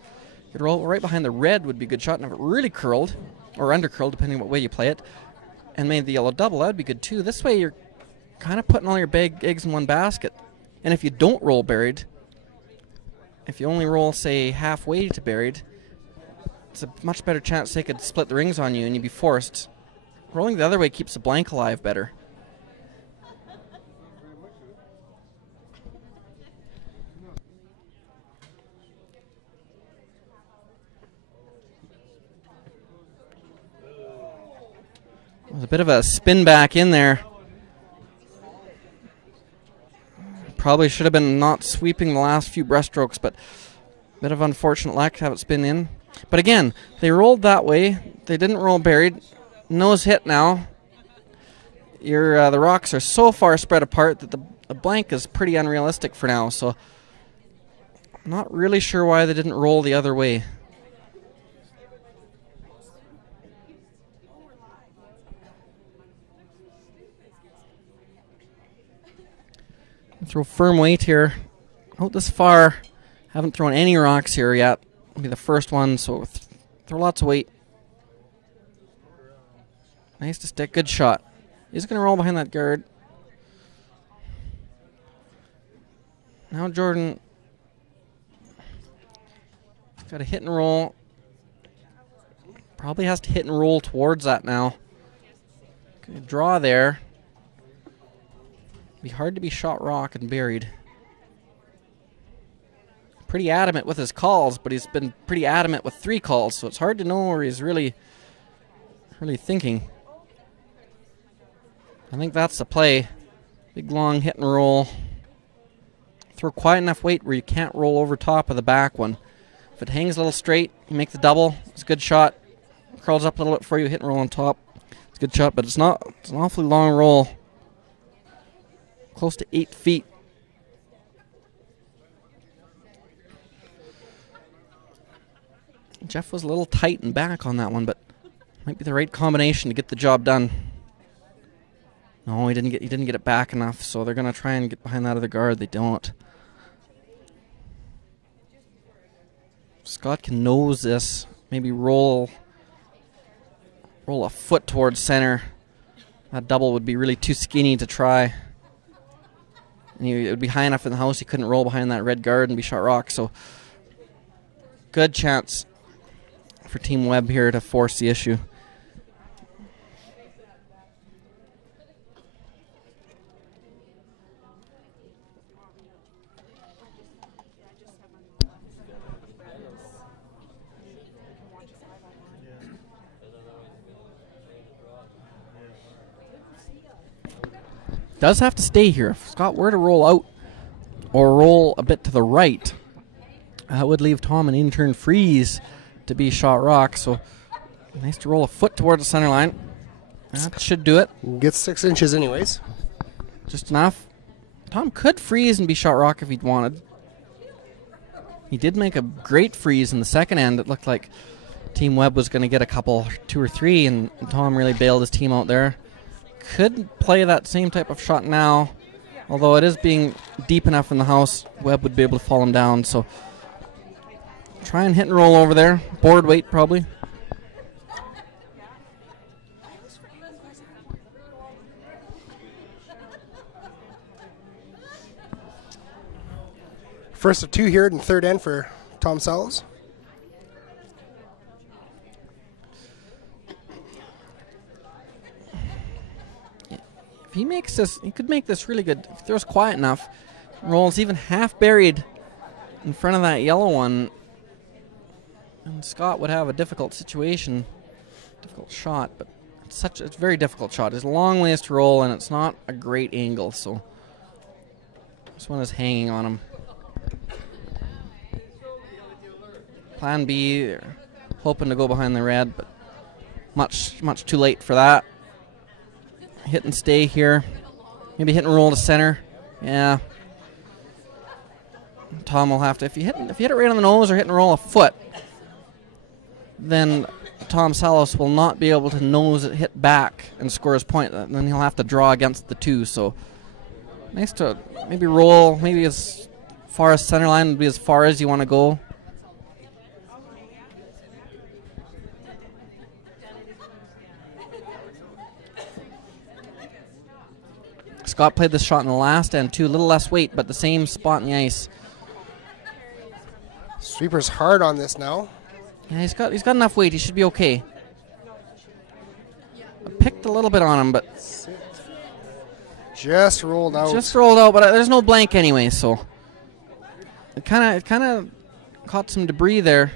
You could roll right behind the red would be a good shot, and if it really curled, or under curled, depending on what way you play it, and made the yellow double, that would be good too. This way you're kind of putting all your big eggs in one basket. And if you don't roll buried, if you only roll, say, halfway to buried, it's a much better chance they could split the rings on you and you'd be forced. Rolling the other way keeps the blank alive better. There's a bit of a spin back in there. Probably should have been not sweeping the last few breaststrokes, but a bit of unfortunate luck to have it spin in. But again, they rolled that way. They didn't roll buried. Nose hit now. The rocks are so far spread apart that the blank is pretty unrealistic for now. So I'm not really sure why they didn't roll the other way. Throw firm weight here. Out this far. Haven't thrown any rocks here yet. It'll be the first one, so throw lots of weight. Nice to stick. Good shot. He's going to roll behind that guard. Now Jordan got a hit and roll. Probably has to hit and roll towards that now. Good draw there. Be hard to be shot rock and buried. Pretty adamant with his calls, but he's been pretty adamant with 3 calls, so it's hard to know where he's really thinking. I think that's the play. Big long hit and roll. Throw quiet enough weight where you can't roll over top of the back one. If it hangs a little straight, you make the double. It's a good shot. Curls up a little bit for you, hit and roll on top. It's a good shot, but it's not. It's an awfully long roll. Close to 8 feet. Jeff was a little tight and back on that one, but might be the right combination to get the job done. No, he didn't get it back enough, so they're gonna try and get behind that other guard. They don't. Scott can nose this, maybe roll a foot towards center. That double would be really too skinny to try. And it would be high enough in the house, he couldn't roll behind that red guard and be shot rock, so good chance for Team Webb here to force the issue. Does have to stay here. If Scott were to roll out or roll a bit to the right, that would leave Tom an in-turn freeze to be shot rock. So nice to roll a foot towards the center line. That should do it. Gets 6 inches anyways. Just enough. Tom could freeze and be shot rock if he'd wanted. He did make a great freeze in the second end. It looked like Team Webb was going to get a couple, 2 or 3, and Tom really bailed his team out there. Could play that same type of shot now, although it is being deep enough in the house, Webb would be able to fall him down. So try and hit and roll over there. Board weight probably. First of 2 here in third end for Tom Sallows. If he makes this, he could make this really good. If he throws quiet enough, rolls even half buried in front of that yellow one, and Scott would have a difficult situation, difficult shot, but it's a very difficult shot. It's a long ways to roll, and it's not a great angle, so this one is hanging on him. Plan B, they're hoping to go behind the red, but much too late for that. Hit and stay here. Maybe hit and roll to center. Yeah. Tom will have to, if you hit it right on the nose or hit and roll a foot, then Tom Sallows will not be able to nose it, hit back, and score his point. Then he'll have to draw against the 2. So nice to maybe roll, maybe as far as center line would be as far as you want to go. Scott played this shot in the last end too, a little less weight, but the same spot in the ice. Sweeper's hard on this now. Yeah, he's got enough weight. He should be okay. I picked a little bit on him, but just rolled out. Just rolled out, but there's no blank anyway, so it kind of caught some debris there.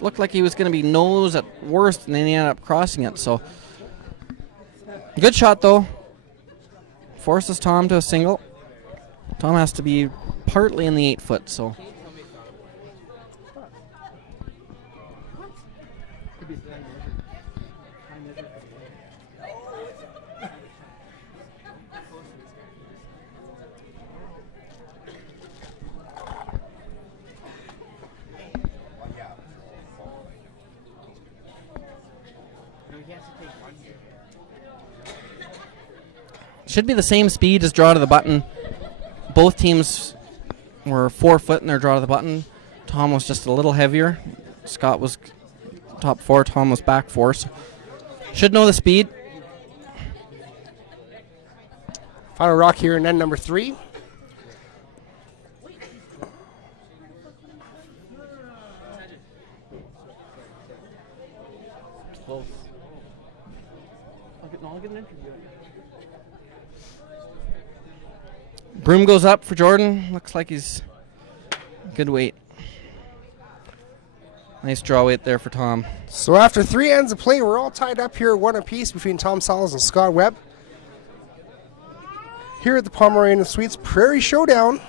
Looked like he was going to be nose at worst, and then he ended up crossing it. So good shot though. Forces Tom to a single. Tom has to be partly in the 8 foot, so. Should be the same speed as draw to the button. Both teams were 4 foot in their draw to the button. Tom was just a little heavier. Scott was top 4. Tom was back 4. So should know the speed. Final rock here in end number 3. close. I'll get an interview. Broom goes up for Jordan. Looks like he's good weight. Nice draw weight there for Tom. So after 3 ends of play, we're all tied up here, 1 apiece between Tom Sallows and Scott Webb. Here at the Pomeroy and Suites Prairie Showdown.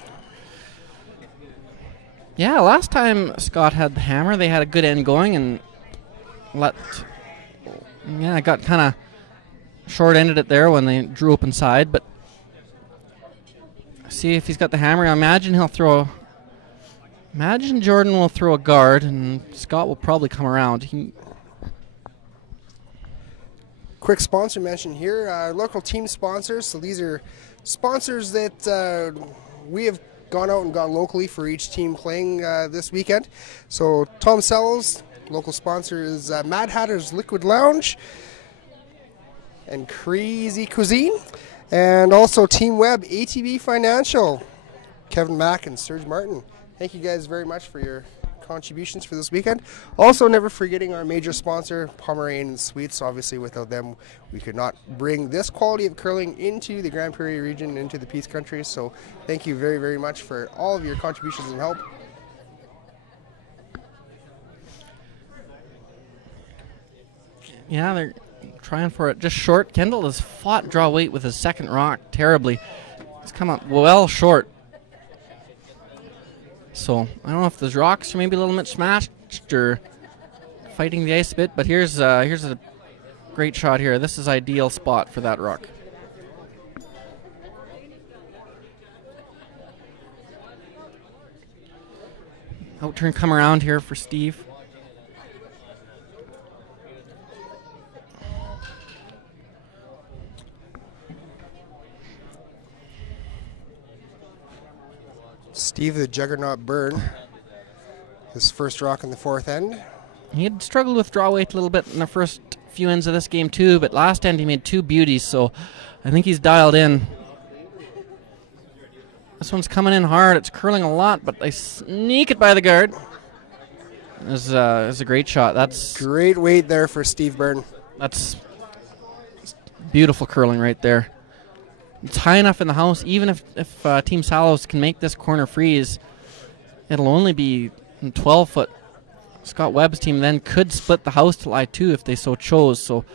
Yeah, last time Scott had the hammer, they had a good end going and it got kind of short-ended it there when they drew open side, but see if he's got the hammer. I imagine Jordan will throw a guard and Scott will probably come around. Quick sponsor mention here, local team sponsors. So these are sponsors that we have gone out and got locally for each team playing this weekend. So Tom Sallows, local sponsor is Mad Hatter's Liquid Lounge and Crazy Cuisine. And also Team Webb, ATB Financial, Kevin Mack and Serge Martin. Thank you guys very much for your contributions for this weekend. Also, never forgetting our major sponsor, Pomeroy and Suites. Obviously, without them, we could not bring this quality of curling into the Grande Prairie region, into the Peace Country. So thank you very, very much for all of your contributions and help. Yeah, they're trying for it just short. Kendall has fought draw weight with his second rock terribly. He's come up well short. So I don't know if those rocks are maybe a little bit smashed or fighting the ice a bit, but here's a great shot here. This is ideal spot for that rock. Out turn come around here for Steve. Steve the Juggernaut Byrne, his first rock in the 4th end. He had struggled with draw weight a little bit in the first few ends of this game too, but last end he made 2 beauties, so I think he's dialed in. This one's coming in hard. It's curling a lot, but they sneak it by the guard. It was a great shot. That's great weight there for Steve Byrne. That's beautiful curling right there. It's high enough in the house. Even if Team Sallows can make this corner freeze, it'll only be 12 foot. Scott Webb's team then could split the house to lie 2 if they so chose. So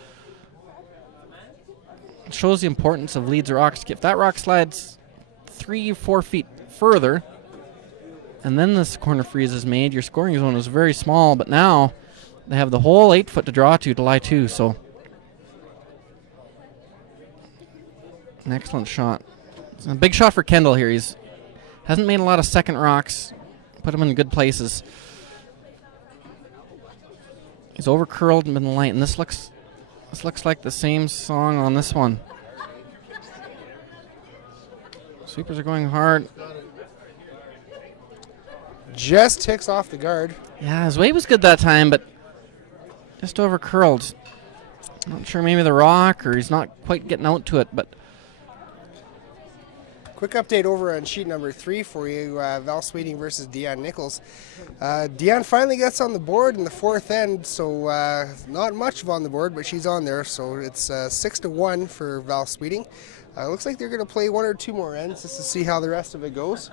it shows the importance of leads rocks. If that rock slides 3 or 4 feet further, and then this corner freeze is made, your scoring zone is very small. But now they have the whole 8 foot to draw to lie 2. So an excellent shot. It's a big shot for Kendall here. He's hasn't made a lot of second rocks. Put him in good places. He's over curled and been light, and this looks like the same song on this one. Sweepers are going hard. Just ticks off the guard. Yeah, his weight was good that time, but just over curled. Not sure, maybe the rock, or he's not quite getting out to it, but quick update over on sheet number 3 for you, Val Sweeting versus Deanne Nichols. Deanne finally gets on the board in the 4th end, so not much of on the board, but she's on there, so it's 6-1 for Val Sweeting. Looks like they're going to play 1 or 2 more ends just to see how the rest of it goes.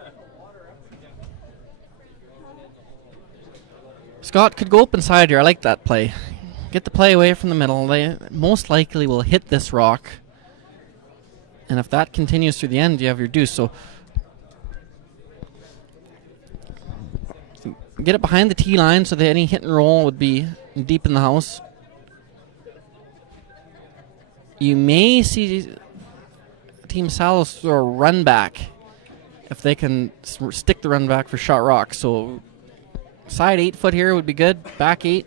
Scott could go up inside here. I like that play. Get the play away from the middle. They most likely will hit this rock. And if that continues through the end, you have your deuce. So get it behind the tee line so that any hit and roll would be deep in the house. You may see Team Sallows throw a run back if they can stick the run back for shot rock. So side 8 foot here would be good. Back 8.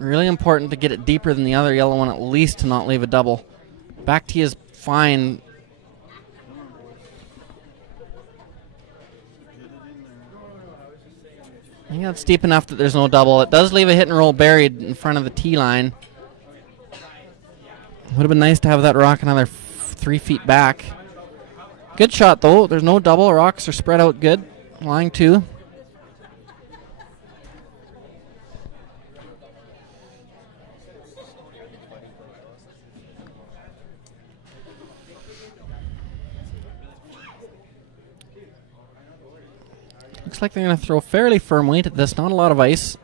Really important to get it deeper than the other yellow one, at least to not leave a double. Back tee is fine. I think that's deep enough that there's no double. It does leave a hit and roll buried in front of the tee line. Would have been nice to have that rock another 3 feet back. Good shot though. There's no double. Rocks are spread out good. Line 2. Looks like they're going to throw fairly firm weight at this. Not a lot of ice.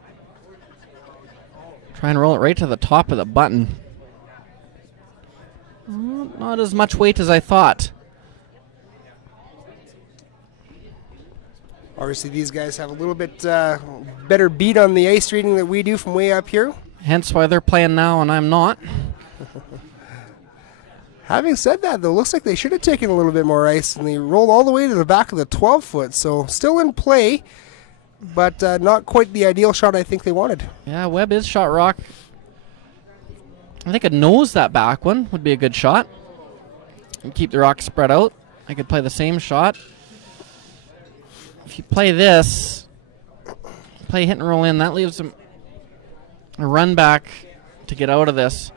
Try and roll it right to the top of the button. Not as much weight as I thought. Obviously, these guys have a little bit better beat on the ice reading that we do from way up here. Hence why they're playing now and I'm not. Having said that, though, looks like they should have taken a little bit more ice, and they rolled all the way to the back of the 12-foot, so still in play, but not quite the ideal shot I think they wanted. Yeah, Webb is shot rock. I think a nose that back one would be a good shot. And keep the rock spread out. I could play the same shot. If you play this, play hit and roll in, that leaves them a run back to get out of this.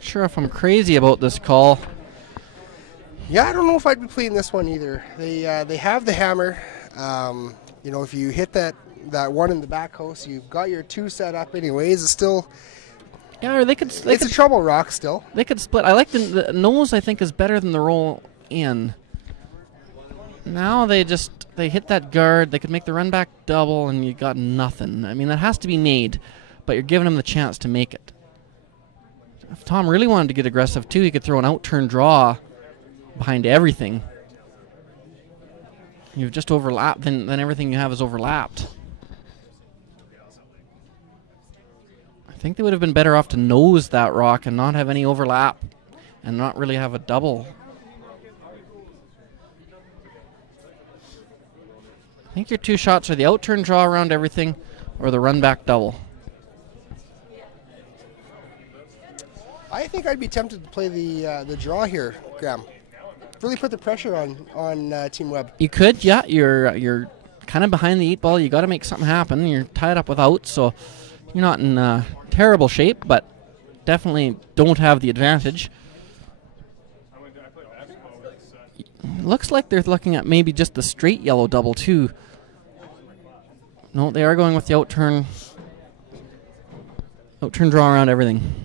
Sure if I'm crazy about this call. Yeah, I don't know if I'd be playing this one either. They have the hammer. If you hit that one in the back house, you've got your 2 set up anyways. It's still... Yeah, or it's a trouble rock still. They could split. I like the nose, I think, is better than the roll in. Now they hit that guard. They could make the run back double, and you got nothing. I mean, that has to be made, but you're giving them the chance to make it. If Tom really wanted to get aggressive, too, he could throw an out-turn draw behind everything. You've just overlapped, then everything you have is overlapped. I think they would have been better off to nose that rock and not have any overlap and not really have a double. I think your 2 shots are the out-turn draw around everything or the run-back double. I think I'd be tempted to play the draw here, Graham. Really put the pressure on Team Webb. You could, yeah. You're kind of behind the 8 ball. You got to make something happen. You're tied up with outs, so you're not in terrible shape, but definitely don't have the advantage. Looks like they're looking at maybe just the straight yellow double, too. No, they are going with the out-turn draw around everything.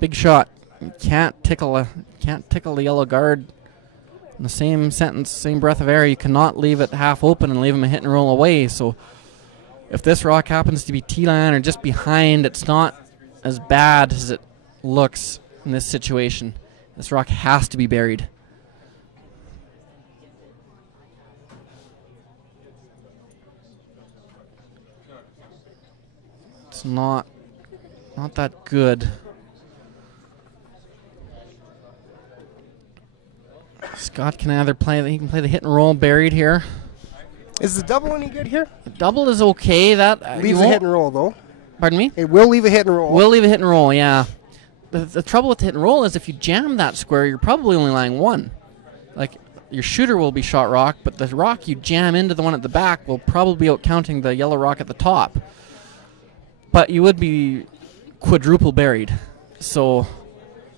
Big shot. You can't tickle the yellow guard. In the same sentence, same breath of air, you cannot leave it half open and leave him a hit and roll away. So if this rock happens to be T-line or just behind, it's not as bad as it looks in this situation. This rock has to be buried. It's not that good. Scott can either he can play the hit and roll buried here. Is the double any good here? The double is okay. That leaves a hit and roll, though. Pardon me? It will leave a hit and roll. Will leave a hit and roll, yeah. The trouble with hit and roll is if you jam that square, you're probably only lying 1. Like, your shooter will be shot rock, but the rock you jam into the one at the back will probably be out counting the yellow rock at the top. But you would be quadruple buried. So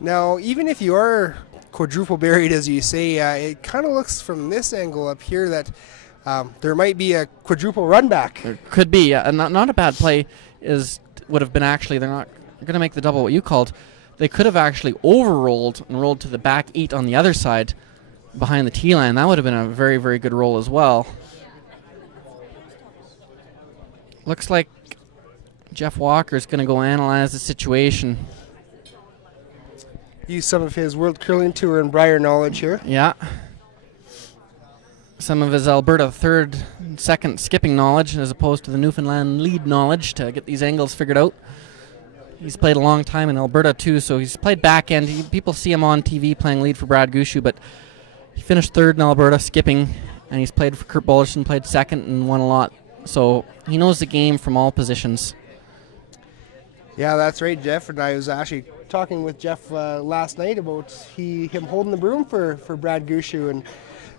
now, even if you are quadruple buried, as you say, it kind of looks from this angle up here that there might be a quadruple run back. There could be, yeah. And not a bad play would have been actually, they're going to make the double what you called. They could have actually over-rolled and rolled to the back 8 on the other side behind the T-line. That would have been a very, very good roll as well. Looks like Jeff Walker's going to go analyze the situation. Use some of his World Curling Tour and Brier knowledge here. Yeah. Some of his Alberta 3rd and 2nd skipping knowledge as opposed to the Newfoundland lead knowledge to get these angles figured out. He's played a long time in Alberta too, so he's played back end. People see him on TV playing lead for Brad Gushu, but he finished 3rd in Alberta skipping, and he's played for Kurt Bullerson, played 2nd and won a lot. So he knows the game from all positions. Yeah, that's right, Jeff. And I was actually talking with Jeff last night about him holding the broom for Brad Gushu, and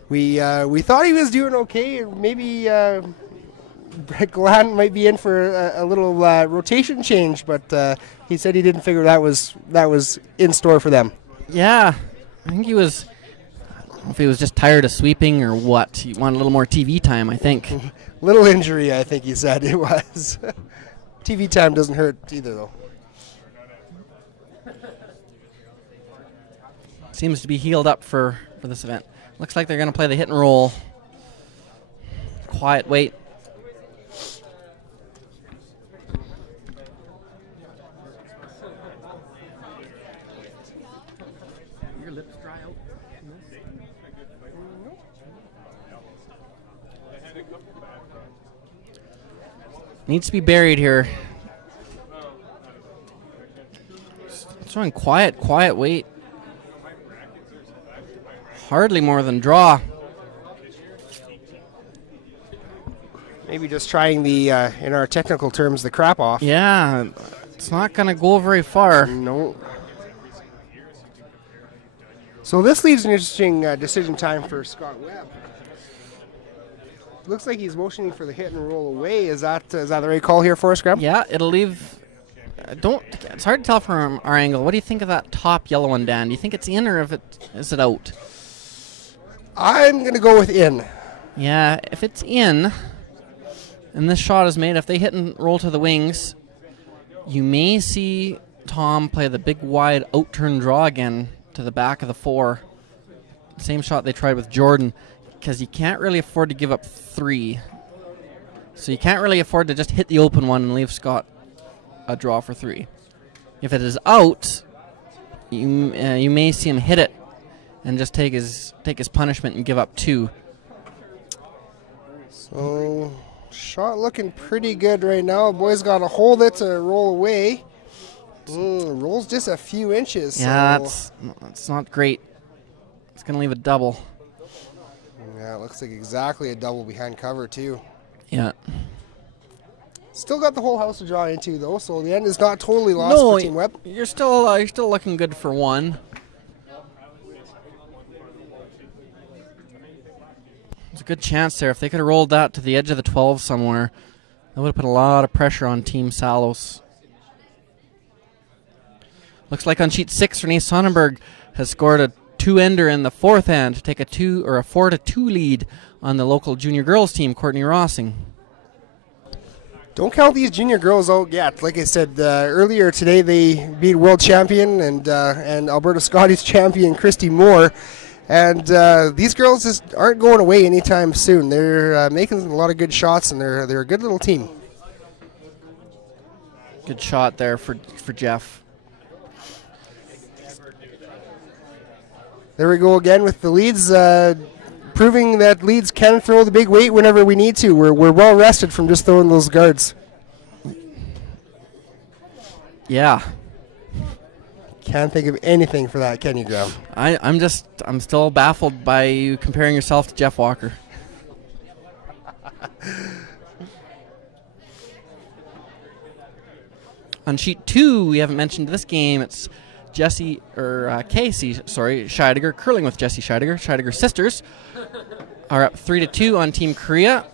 we thought he was doing okay. Maybe Brett Gallant might be in for a little rotation change, but he said he didn't figure that was in store for them. Yeah, I think he was If he was just tired of sweeping or what. He wanted a little more TV time, I think. Little injury, I think he said it was. TV time doesn't hurt either, though. Seems to be healed up for this event. Looks like they're going to play the hit and roll. Quiet wait. Your lips dry out. Needs to be buried here. It's running quiet wait. Hardly more than draw. Maybe just trying the, in our technical terms, the crap off. Yeah, it's not going to go very far. No. So this leaves an interesting decision time for Scott Webb. Looks like he's motioning for the hit and roll away. Is that the right call here for us, Graham? Yeah, it'll leave. It's hard to tell from our angle. What do you think of that top yellow one, Dan? Do you think it's in or is it out? I'm going to go with in. Yeah, if it's in, and this shot is made, if they hit and roll to the wings, you may see Tom play the big wide out-turn draw again to the back of the 4. Same shot they tried with Jordan, because you can't really afford to give up 3. So you can't really afford to just hit the open one and leave Scott a draw for 3. If it is out, you may see him hit it and just take his punishment and give up 2. So, shot looking pretty good right now. Boy's got to hold it to roll away. Rolls just a few inches. Yeah, so that's not great. It's going to leave a double. Yeah, it looks like exactly a double behind cover, too. Yeah. Still got the whole house to draw into, though, so the end is not totally lost for Team Webb. You're still looking good for 1. There's a good chance there. If they could have rolled that to the edge of the 12 somewhere, that would have put a lot of pressure on Team Sallows. Looks like on sheet 6, Renee Sonnenberg has scored a 2-ender in the 4th end to take a 4-2 lead on the local junior girls team, Courtney Rossing. Don't count these junior girls out yet. Like I said earlier today, they beat world champion and Alberta Scotties champion Christy Moore. And these girls just aren't going away anytime soon. They're making a lot of good shots, and they're a good little team. Good shot there for Jeff. There we go again with the leads, proving that leads can throw the big weight whenever we need to. We're well rested from just throwing those guards. Yeah. Can't think of anything for that, can you, Graham? I'm still baffled by you comparing yourself to Jeff Walker. On sheet 2, we haven't mentioned this game. It's Casey Scheidegger curling with Jessie Scheidegger. Scheidegger sisters are up 3-2 on Team Korea.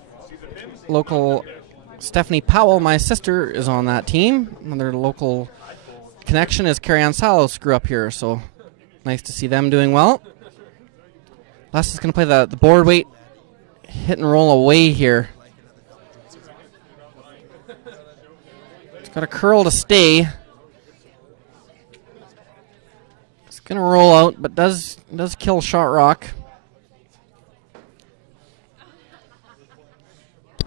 Local Stephanie Powell, my sister, is on that team. Their local connection is Carrie-Ann Sallows grew up here, so nice to see them doing well. Les is going to play the board weight hit and roll away here. It's got a curl to stay. It's going to roll out, but does kill shot rock.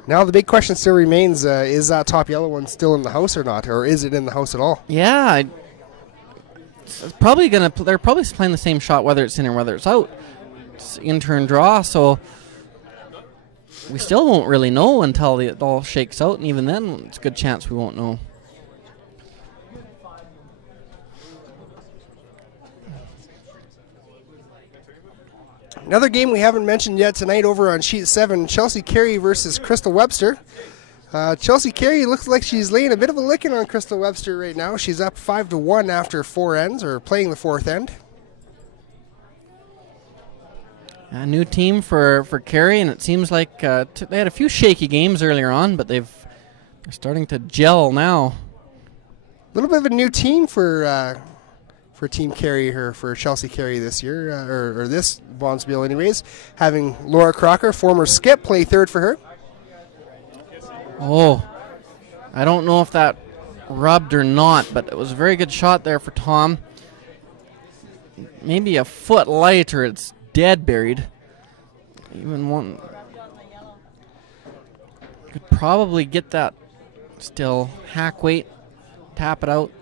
Now the big question still remains, is that top yellow one still in the house or not? Or is it in the house at all? Yeah. It's probably they're probably playing the same shot whether it's in or whether it's out. It's in-turn draw, so we still won't really know until it all shakes out, and even then it's a good chance we won't know. Another game we haven't mentioned yet tonight over on sheet 7, Chelsea Carey versus Crystal Webster. Chelsea Carey looks like she's laying a bit of a licking on Crystal Webster right now. She's up 5-1 after 4 ends, or playing the 4th end. A new team for Carey, and it seems like they had a few shaky games earlier on, but they're starting to gel now. A little bit of a new team for for Team Carey, or for Chelsea Carey this year, or this Bonspiel anyways, having Laura Crocker, former skip, play third for her. Oh, I don't know if that rubbed or not, but it was a very good shot there for Tom. Maybe a foot light or it's dead buried. Even one could probably get that still. Hack weight, tap it out.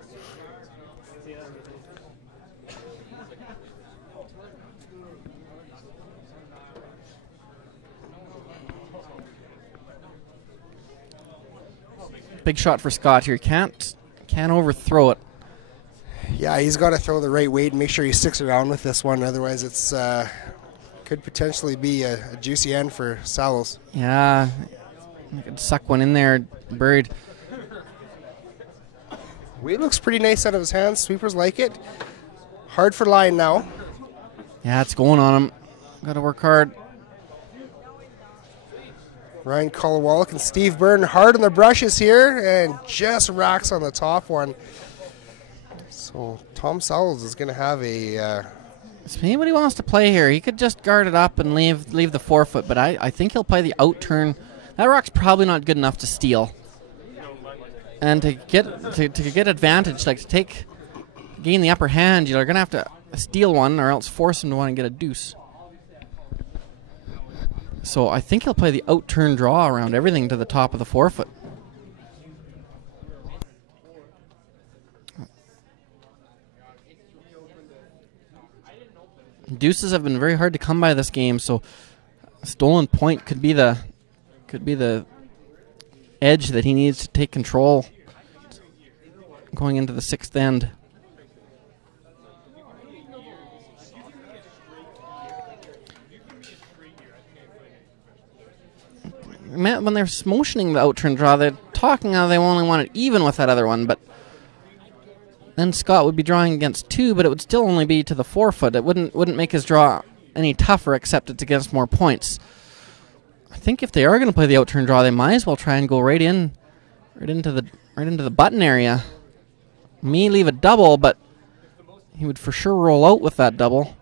Big shot for Scott here. Can't overthrow it. Yeah, he's got to throw the right weight and make sure he sticks around with this one. Otherwise, it's could potentially be a juicy end for Sallows. Yeah, I could suck one in there, buried. Weight looks pretty nice out of his hands. Sweepers like it. Hard for line now. Yeah, it's going on him. Got to work hard. Ryan Kolowalik and Steve Byrne hard on the brushes here and just racks on the top one. So Tom Sallows is going to have a... If anybody wants to play here, he could just guard it up and leave the forefoot, but I think he'll play the out turn. That rock's probably not good enough to steal. And to get advantage, like to gain the upper hand, you're going to have to steal one or else force him to want to get a deuce. So I think he'll play the out turn draw around everything to the top of the forefoot. Deuces have been very hard to come by this game, so a stolen point could be the edge that he needs to take control going into the sixth end. When they're motioning the out turn draw, they're talking how they only want it even with that other one, but then Scott would be drawing against two, but it would still only be to the forefoot. It wouldn't make his draw any tougher, except it's against more points. I think if they are going to play the out turn draw, they might as well try and go right into the button area. Me leave a double, but he would for sure roll out with that double.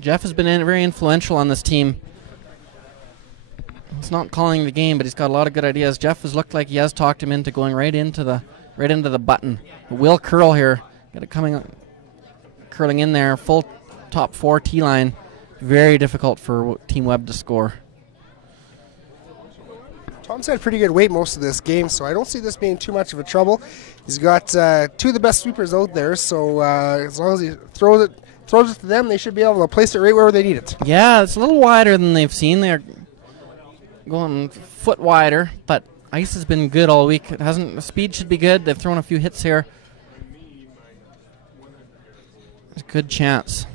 Jeff has been very influential on this team. He's not calling the game, but he's got a lot of good ideas. Jeff has looked like he has talked him into going right into the button. It will curl here. Got it curling in there. Full top four T line. Very difficult for Team Webb to score. Tom's had pretty good weight most of this game, so I don't see this being too much of a trouble. He's got two of the best sweepers out there, so as long as he throws it to them, they should be able to place it right where they need it. Yeah, it's a little wider than they've seen. They're going a foot wider, but ice has been good all week. The speed should be good. They've thrown a few hits here. There's a good chance.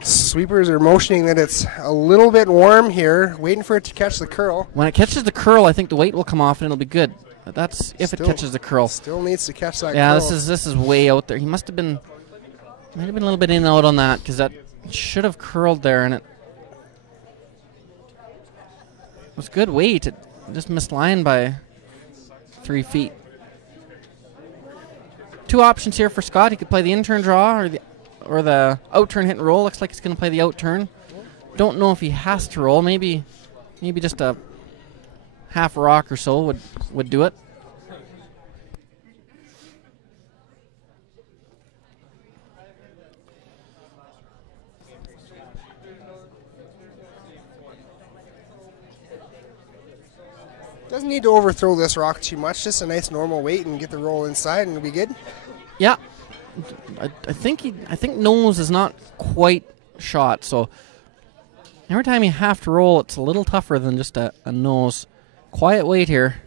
Sweepers are motioning that it's a little bit warm here, waiting for it to catch the curl. When it catches the curl, I think the weight will come off and it'll be good. But that's if it catches the curl. Still needs to catch that curl. Yeah, this is way out there. He might have been a little bit in and out on that because that should have curled there, and it was good weight. It just missed line by 3 feet. Two options here for Scott. He could play the in-turn draw or the out-turn hit and roll. Looks like he's going to play the out-turn. Don't know if he has to roll. Maybe just a half rock or so would do it. Doesn't need to overthrow this rock too much. Just a nice normal weight and get the roll inside and it'll be good. Yeah. I think nose is not quite shot, so every time you have to roll, it's a little tougher than just a nose. Quiet weight here.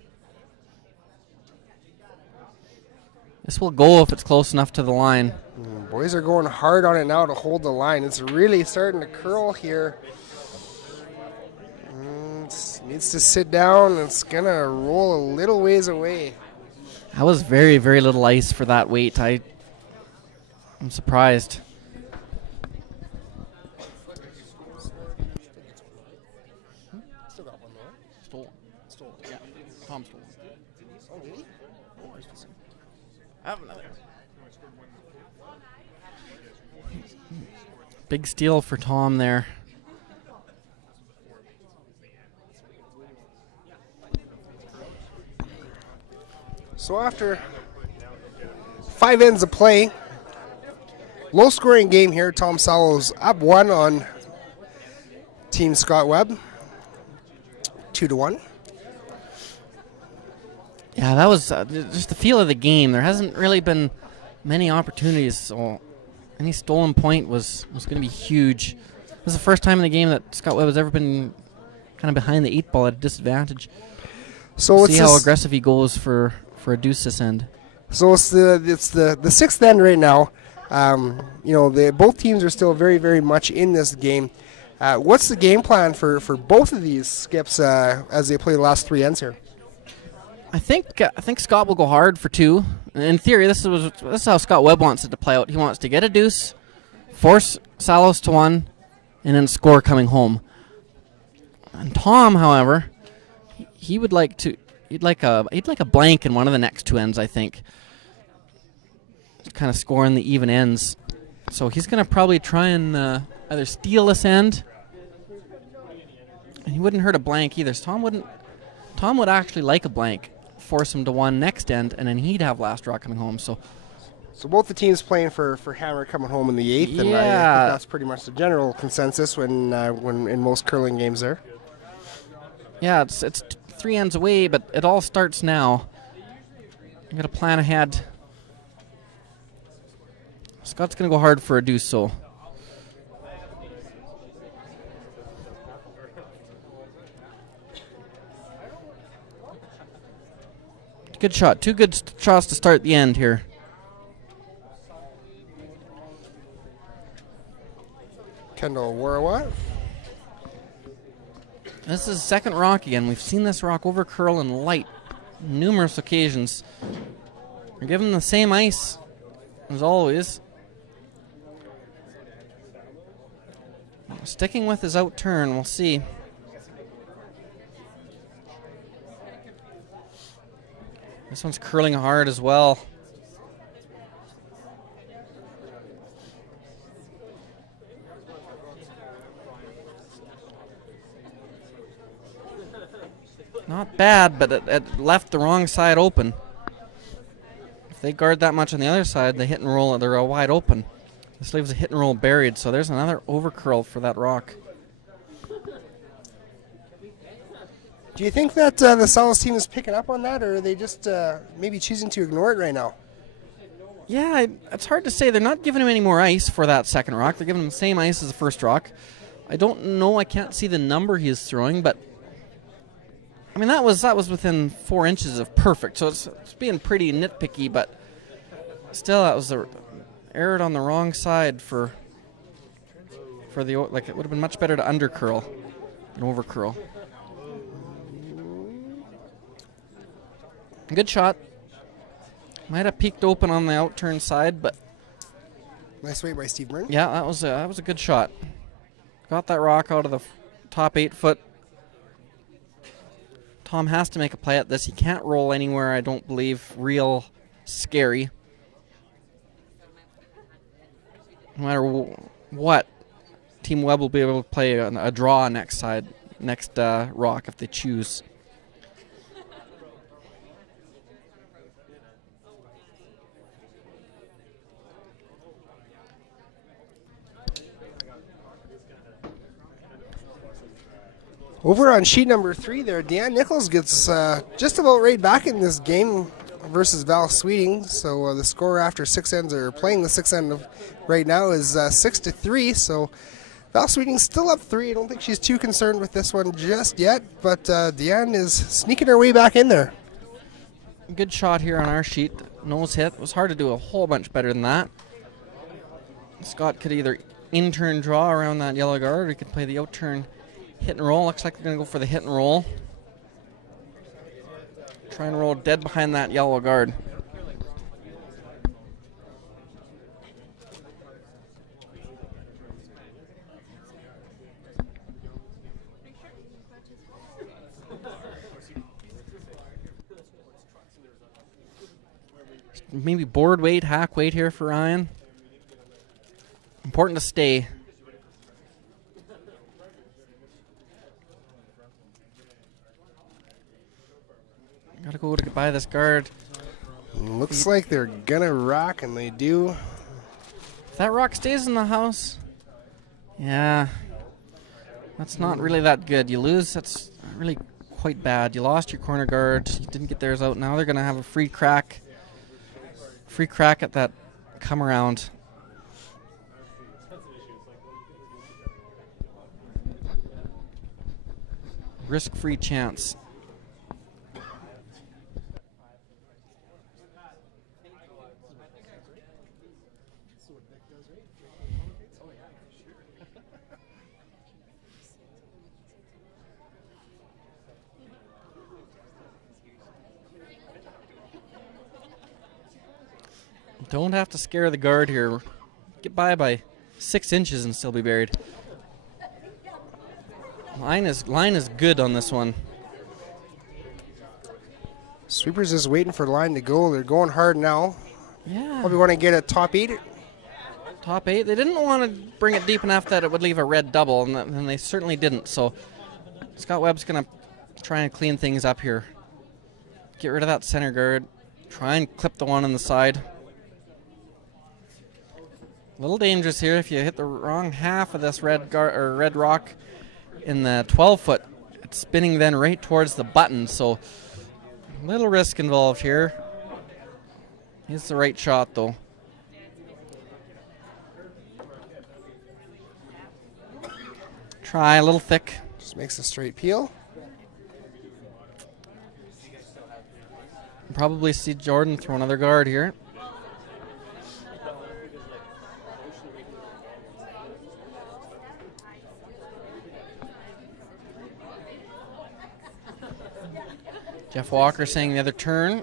This will go if it's close enough to the line. Boys are going hard on it now to hold the line. It's really starting to curl here. It needs to sit down. It's going to roll a little ways away. That was very, very little ice for that weight. I'm surprised. Still got one more. Stole. Yeah, Tom stole. Oh, really? I have another. Big steal for Tom there. So after 5 ends of play, low scoring game here. Tom Sallows up 1 on Team Scott Webb, 2-1. Yeah, that was just the feel of the game. There hasn't really been many opportunities, so any stolen point was going to be huge. This is the first time in the game that Scott Webb has ever been kind of behind the 8 ball at a disadvantage. So we'll see how aggressive he goes for a deuce this end. So it's the 6th end right now. Both teams are still very, very much in this game. What's the game plan for both of these skips as they play the last 3 ends here? I think Scott will go hard for 2. In theory, this is how Scott Webb wants it to play out. He wants to get a deuce, force Sallows to 1, and then score coming home. And Tom, however, he would like to. He'd like a blank in one of the next 2 ends, I think. Kind of scoring the even ends. So he's going to probably try and either steal this end. And he wouldn't hurt a blank either. So Tom would actually like a blank. Force him to 1 next end, and then he'd have last draw coming home. So both the teams playing for hammer coming home in the 8th, and I think that's pretty much the general consensus when in most curling games there. Yeah, it's 3 ends away, but it all starts now. You got to plan ahead. Scott's going to go hard for a deuce, so. Good shot. 2 good shots to start the end here. Kendall Warawat. This is second rock again. We've seen this rock over curl and light numerous occasions. We're giving the same ice as always. Sticking with his out turn, we'll see. This one's curling hard as well. Not bad, but it left the wrong side open. If they guard that much on the other side, they hit and roll, they're wide open. This leaves a hit and roll buried, so there's another overcurl for that rock. Do you think that the Sallows team is picking up on that, or are they just maybe choosing to ignore it right now? Yeah, it's hard to say. They're not giving him any more ice for that second rock. They're giving him the same ice as the first rock. I don't know. I can't see the number he is throwing, but I mean that was within 4 inches of perfect. So it's being pretty nitpicky, but still, that was erred on the wrong side for the it would have been much better to undercurl than overcurl. Good shot. Might have peeked open on the outturn side, but nice weight by Steve Byrne. Yeah, that was a good shot. Got that rock out of the top 8 foot. Tom has to make a play at this. He can't roll anywhere, I don't believe. Real scary. No matter what, Team Webb will be able to play a draw next rock if they choose. Over on sheet number 3 there, Deanne Nichols gets just about right back in this game versus Val Sweeting. So the score after 6 ends, or playing the 6th end right now, is 6-3. So Val Sweeting's still up 3. I don't think she's too concerned with this one just yet, but Deanne is sneaking her way back in there. Good shot here on our sheet. Nose hit. It was hard to do a whole bunch better than that. Scott could either in-turn draw around that yellow guard, or he could play the out-turn hit and roll. Looks like they're going to go for the hit and roll. Try and roll dead behind that yellow guard. Maybe board weight, hack weight here for Ryan. Important to stay. Gotta go to buy this guard. Looks like they're gonna rock, and they do. If that rock stays in the house, yeah, that's not really that good. You lose, that's really quite bad. You lost your corner guard. You didn't get theirs out. Now they're gonna have a free crack at that come around. Risk-free chance. Don't have to scare the guard here. Get by 6 inches and still be buried. Line is good on this one. Sweepers is waiting for the line to go. They're going hard now. Yeah. Probably want to get a top 8. Top 8. They didn't want to bring it deep enough that it would leave a red double, and they certainly didn't. So Scott Webb's going to try and clean things up here. Get rid of that center guard. Try and clip the one on the side. A little dangerous here if you hit the wrong half of this red rock in the 12-foot. It's spinning then right towards the button, so a little risk involved here. It's the right shot, though. Try a little thick. Just makes a straight peel. Probably see Jordan throw another guard here. Jeff Walker saying the other turn.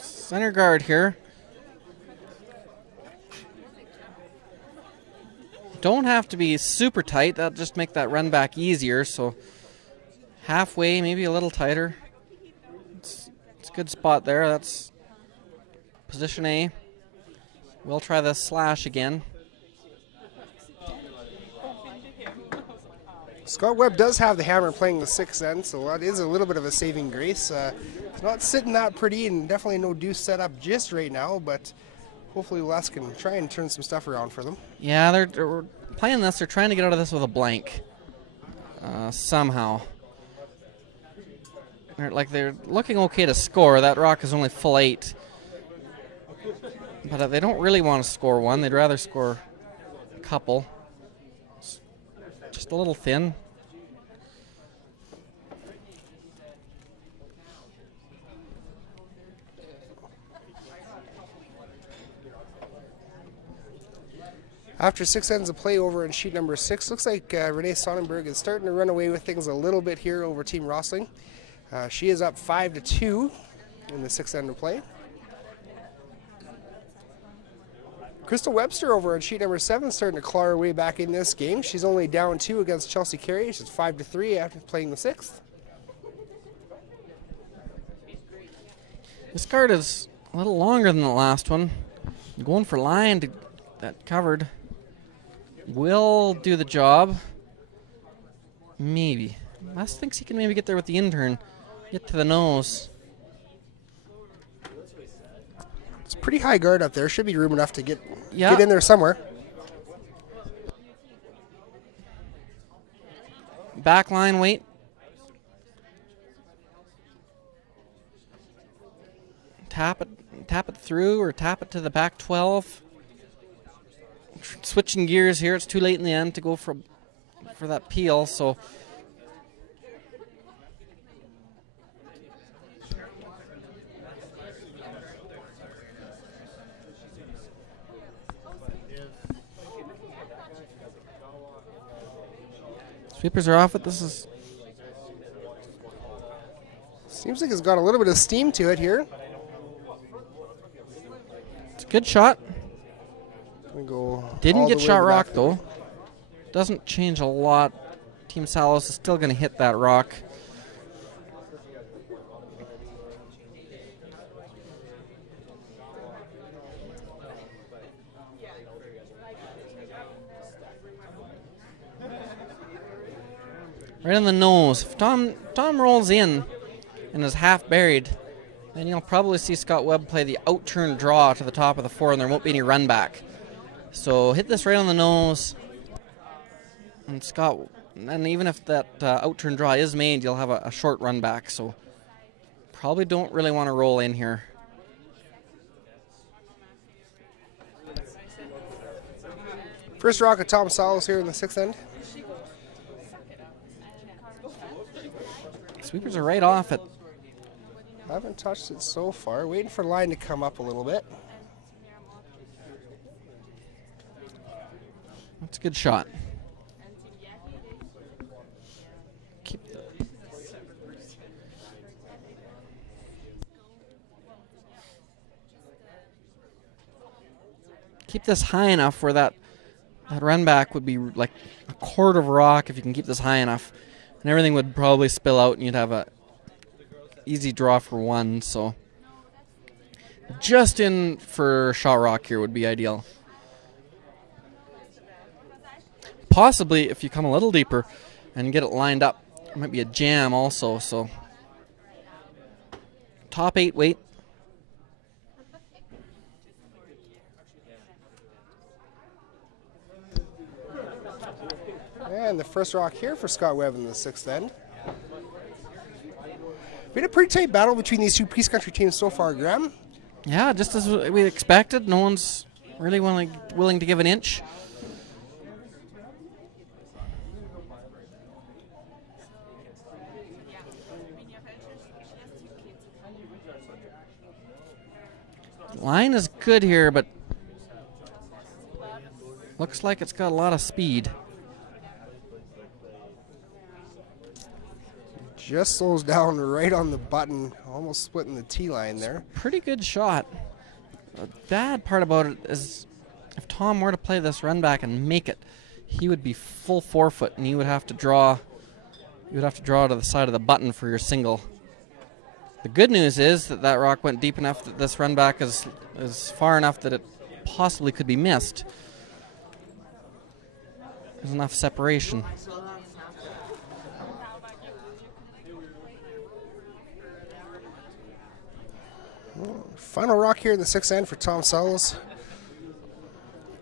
Center guard here. Don't have to be super tight. That'll just make that run back easier. So halfway, maybe a little tighter. It's a good spot there. That's position A. We'll try the slash again. Scott Webb does have the hammer playing the 6th end, so that is a little bit of a saving grace. It's not sitting that pretty, and definitely no deuce set up just right now, but hopefully Les can try and turn some stuff around for them. Yeah, they're playing this. They're trying to get out of this with a blank somehow. They're looking okay to score. That rock is only full 8. But they don't really want to score one. They'd rather score a couple. Just a little thin. After 6 ends of play over in sheet number 6, looks like Renee Sonnenberg is starting to run away with things a little bit here over Team Rosling. She is up 5-2 in the 6th end of play. Crystal Webster over on sheet number 7 starting to claw her way back in this game. She's only down 2 against Chelsea Carey. She's 5-3 after playing the 6th. This card is a little longer than the last one. Going for line to that covered. Will do the job. Maybe. Les thinks he can maybe get there with the intern. Get to the nose. It's a pretty high guard up there. Should be room enough to get in there somewhere. Back line weight. tap it through or tap it to the back 12. Switching gears here. It's too late in the end to go for that peel, so sweepers are off it. This is seems like it's got a little bit of steam to it here. it's a good shot. Go Didn't get shot rock though. Doesn't change a lot. Team Sallows is still going to hit that rock. Right on the nose. If Tom rolls in and is half buried, then you'll probably see Scott Webb play the out-turn draw to the top of the 4, and there won't be any run back. So hit this right on the nose, and Scott. And even if that out-turn draw is made, you'll have a short run back. So probably don't really want to roll in here. First rock of Tom Sallows here in the 6th end. Sweepers are right off it. Haven't touched it so far. Waiting for line to come up a little bit. That's a good shot. Keep this high enough where that run back would be like a quart of rock if you can keep this high enough. And everything would probably spill out and you'd have a easy draw for 1. So just in for shot rock here would be ideal. Possibly if you come a little deeper and get it lined up, there might be a jam also. So top 8 weight. And the first rock here for Scott Webb in the 6th end. Been a pretty tight battle between these two Peace Country teams so far, Graham. Yeah, just as we expected. No one's really willing to give an inch. Line is good here, but looks like it's got a lot of speed. Just slows down right on the button, almost splitting the tee line there. Pretty good shot. The bad part about it is if Tom were to play this run back and make it, he would be full 4-foot and you would have to draw to the side of the button for your single. The good news is that rock went deep enough that this run back is far enough that it possibly could be missed. There's enough separation. Final rock here in the 6th end for Tom Sallows.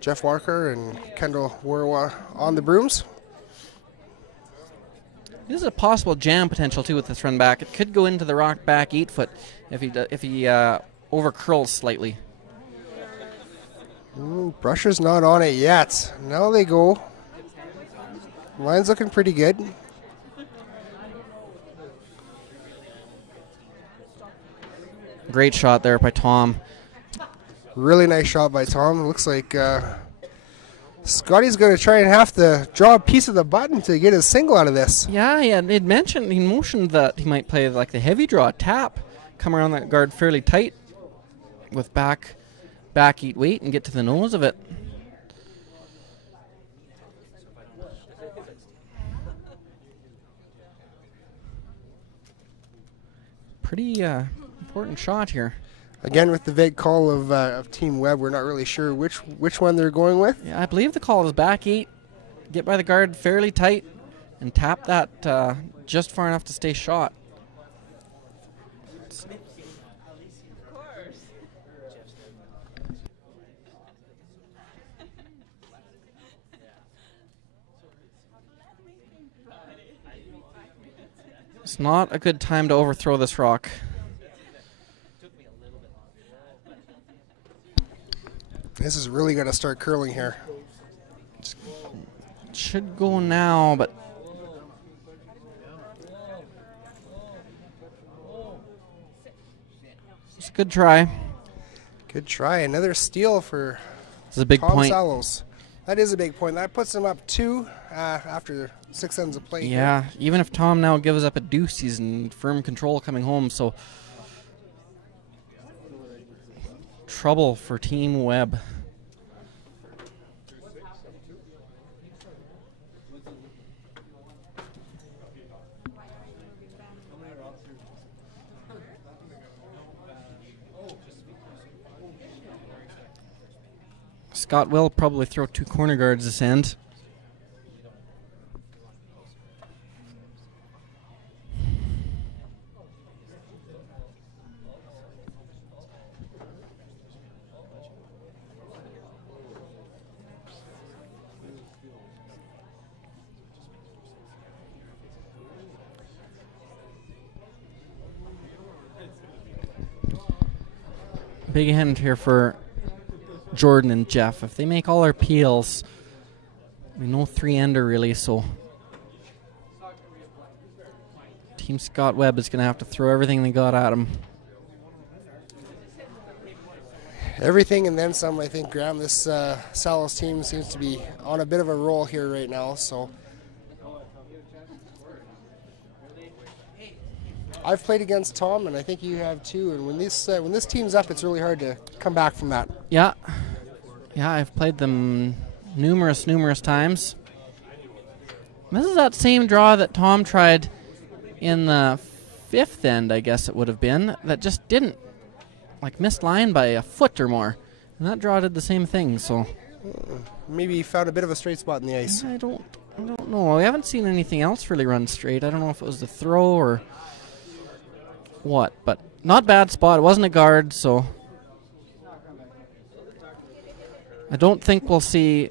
Jeff Walker and Kendall Warwa on the brooms. This is a possible jam potential too with this run back. It could go into the rock back 8-foot if he over curls slightly. Brusher's not on it yet. Now they go. Line's looking pretty good. Great shot there by Tom. Really nice shot by Tom. Looks like Scotty's going to try and have to draw a piece of the button to get his single out of this. Yeah, he motioned that he might play like the heavy draw, tap, come around that guard fairly tight with back eat weight and get to the nose of it. Pretty important shot here. Again, with the vague call of Team Webb, we're not really sure which one they're going with. Yeah, I believe the call is back 8. Get by the guard fairly tight and tap that just far enough to stay shot. It's not a good time to overthrow this rock. This is really going to start curling here. Should go now, but it's a good try. Good try. Another steal for It's a big Tom point. Sallows. That is a big point. That puts him up 2 after 6 ends of play. Yeah, even if Tom now gives up a deuce, he's in firm control coming home, so trouble for Team Webb. Scott will probably throw 2 corner guards this end. Big hand here for Jordan and Jeff. If they make all their peels, no 3-ender really, so Team Scott Webb is going to have to throw everything they got at him. Everything and then some, I think, Graham. This Sallows team seems to be on a bit of a roll here right now, so I've played against Tom, and I think you have too. And when this team's up, it's really hard to come back from that. Yeah, I've played them numerous times. This is that same draw that Tom tried in the 5th end, I guess it would have been, that just didn't, like, missed line by a foot or more. And that draw did the same thing, so maybe he found a bit of a straight spot in the ice. I don't know. We haven't seen anything else really run straight. I don't know if it was the throw or what, but not bad spot. It wasn't a guard, so I don't think we'll see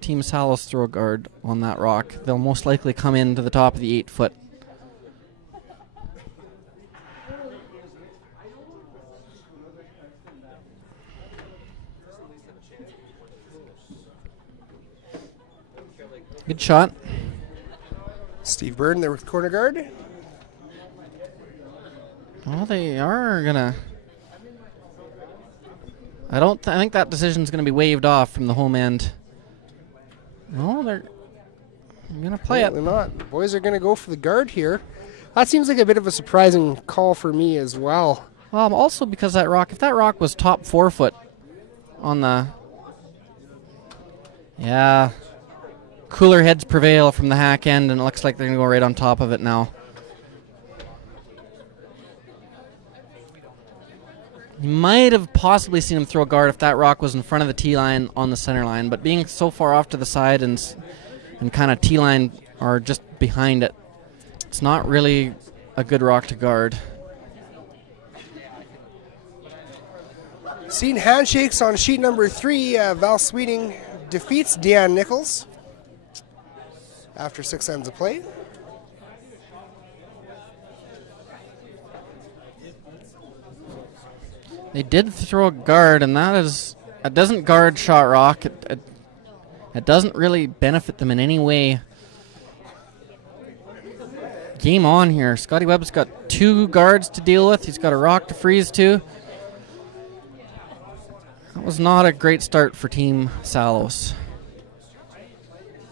Team Sallows throw a guard on that rock. They'll most likely come into the top of the 8-foot. Good shot. Steve Byrne there with corner guard. Well, they are gonna. I think that decision's gonna be waved off from the home end. No, they're gonna play it. They're not. The boys are gonna go for the guard here. That seems like a bit of a surprising call for me as well. Well, also because that rock, if that rock was top 4-foot on the, yeah, cooler heads prevail from the hack end, and it looks like they're gonna go right on top of it now. You might have possibly seen him throw a guard if that rock was in front of the tee line on the center line, but being so far off to the side and kind of tee line or just behind it, it's not really a good rock to guard. Seen handshakes on sheet number 3. Val Sweeting defeats Deanne Nichols after 6 ends of play. They did throw a guard, and it doesn't guard shot rock. It doesn't really benefit them in any way. Game on here. Scotty Webb's got 2 guards to deal with. He's got a rock to freeze to. That was not a great start for Team Sallows.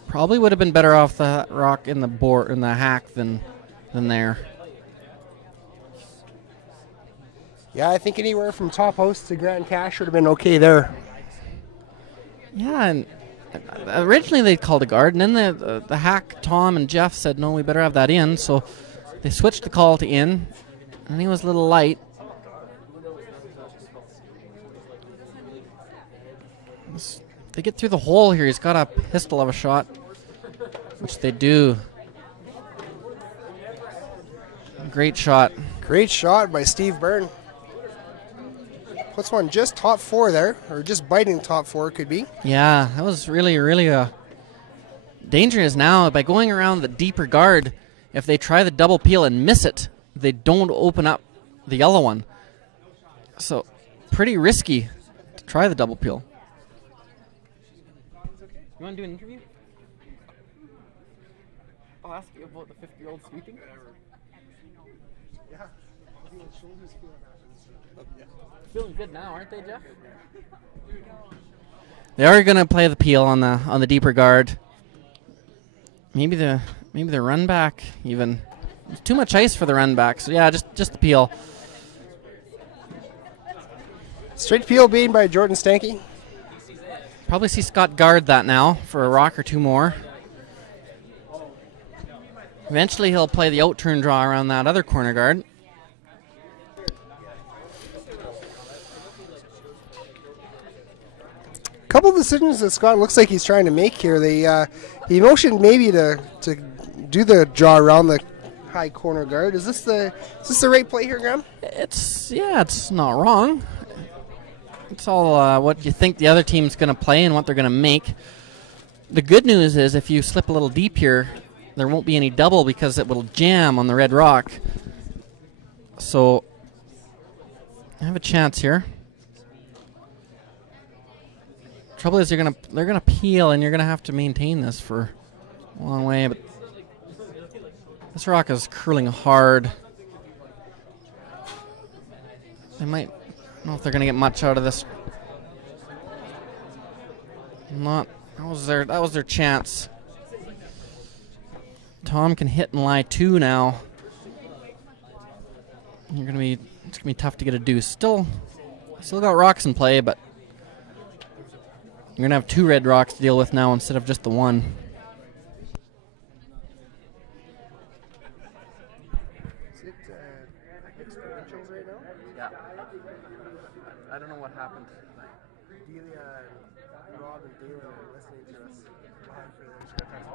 Probably would have been better off the rock in the hack than there. Yeah, I think anywhere from top host to Grand Cash would have been okay there. Yeah, and originally they called a guard, and then the hack, Tom and Jeff, said, no, we better have that in, so they switched the call to in, and he was a little light. They get through the hole here. He's got a pistol of a shot, which they do. Great shot. Great shot by Steve Byrne. Puts one just top 4 there, or just biting top 4 could be. Yeah, that was really danger is now by going around the deeper guard. If they try the double peel and miss it, they don't open up the yellow one. So pretty risky to try the double peel. You want to do an interview? I'll ask you about the 50-year-old sweeping. Yeah. Feeling good now, aren't they, Jeff? They are going to play the peel on the deeper guard. Maybe the run back even. It's too much ice for the run back. So yeah, just the peel. Straight peel being by Jordan Stanky. Probably see Scott guard that now for a rock or two more. Eventually he'll play the out-turn draw around that other corner guard. Couple of decisions that Scott looks like he's trying to make here. He motioned maybe to do the draw around the high corner guard. Is this the right play here, Graham? It's not wrong. It's all what you think the other team's going to play and what they're going to make. The good news is if you slip a little deep here, there won't be any double because it will jam on the red rock. So I have a chance here. Trouble is they're gonna peel and you're gonna have to maintain this for a long way. But this rock is curling hard. They might. I don't know if they're gonna get much out of this. Not. That was their chance. Tom can hit and lie too now. It's gonna be tough to get a deuce. Still got rocks in play, but you're going to have two red rocks to deal with now instead of just the one. Is it mixed provincials right now? Yeah. I don't know what happened. Delia and Rob and Dalen are listening to us live for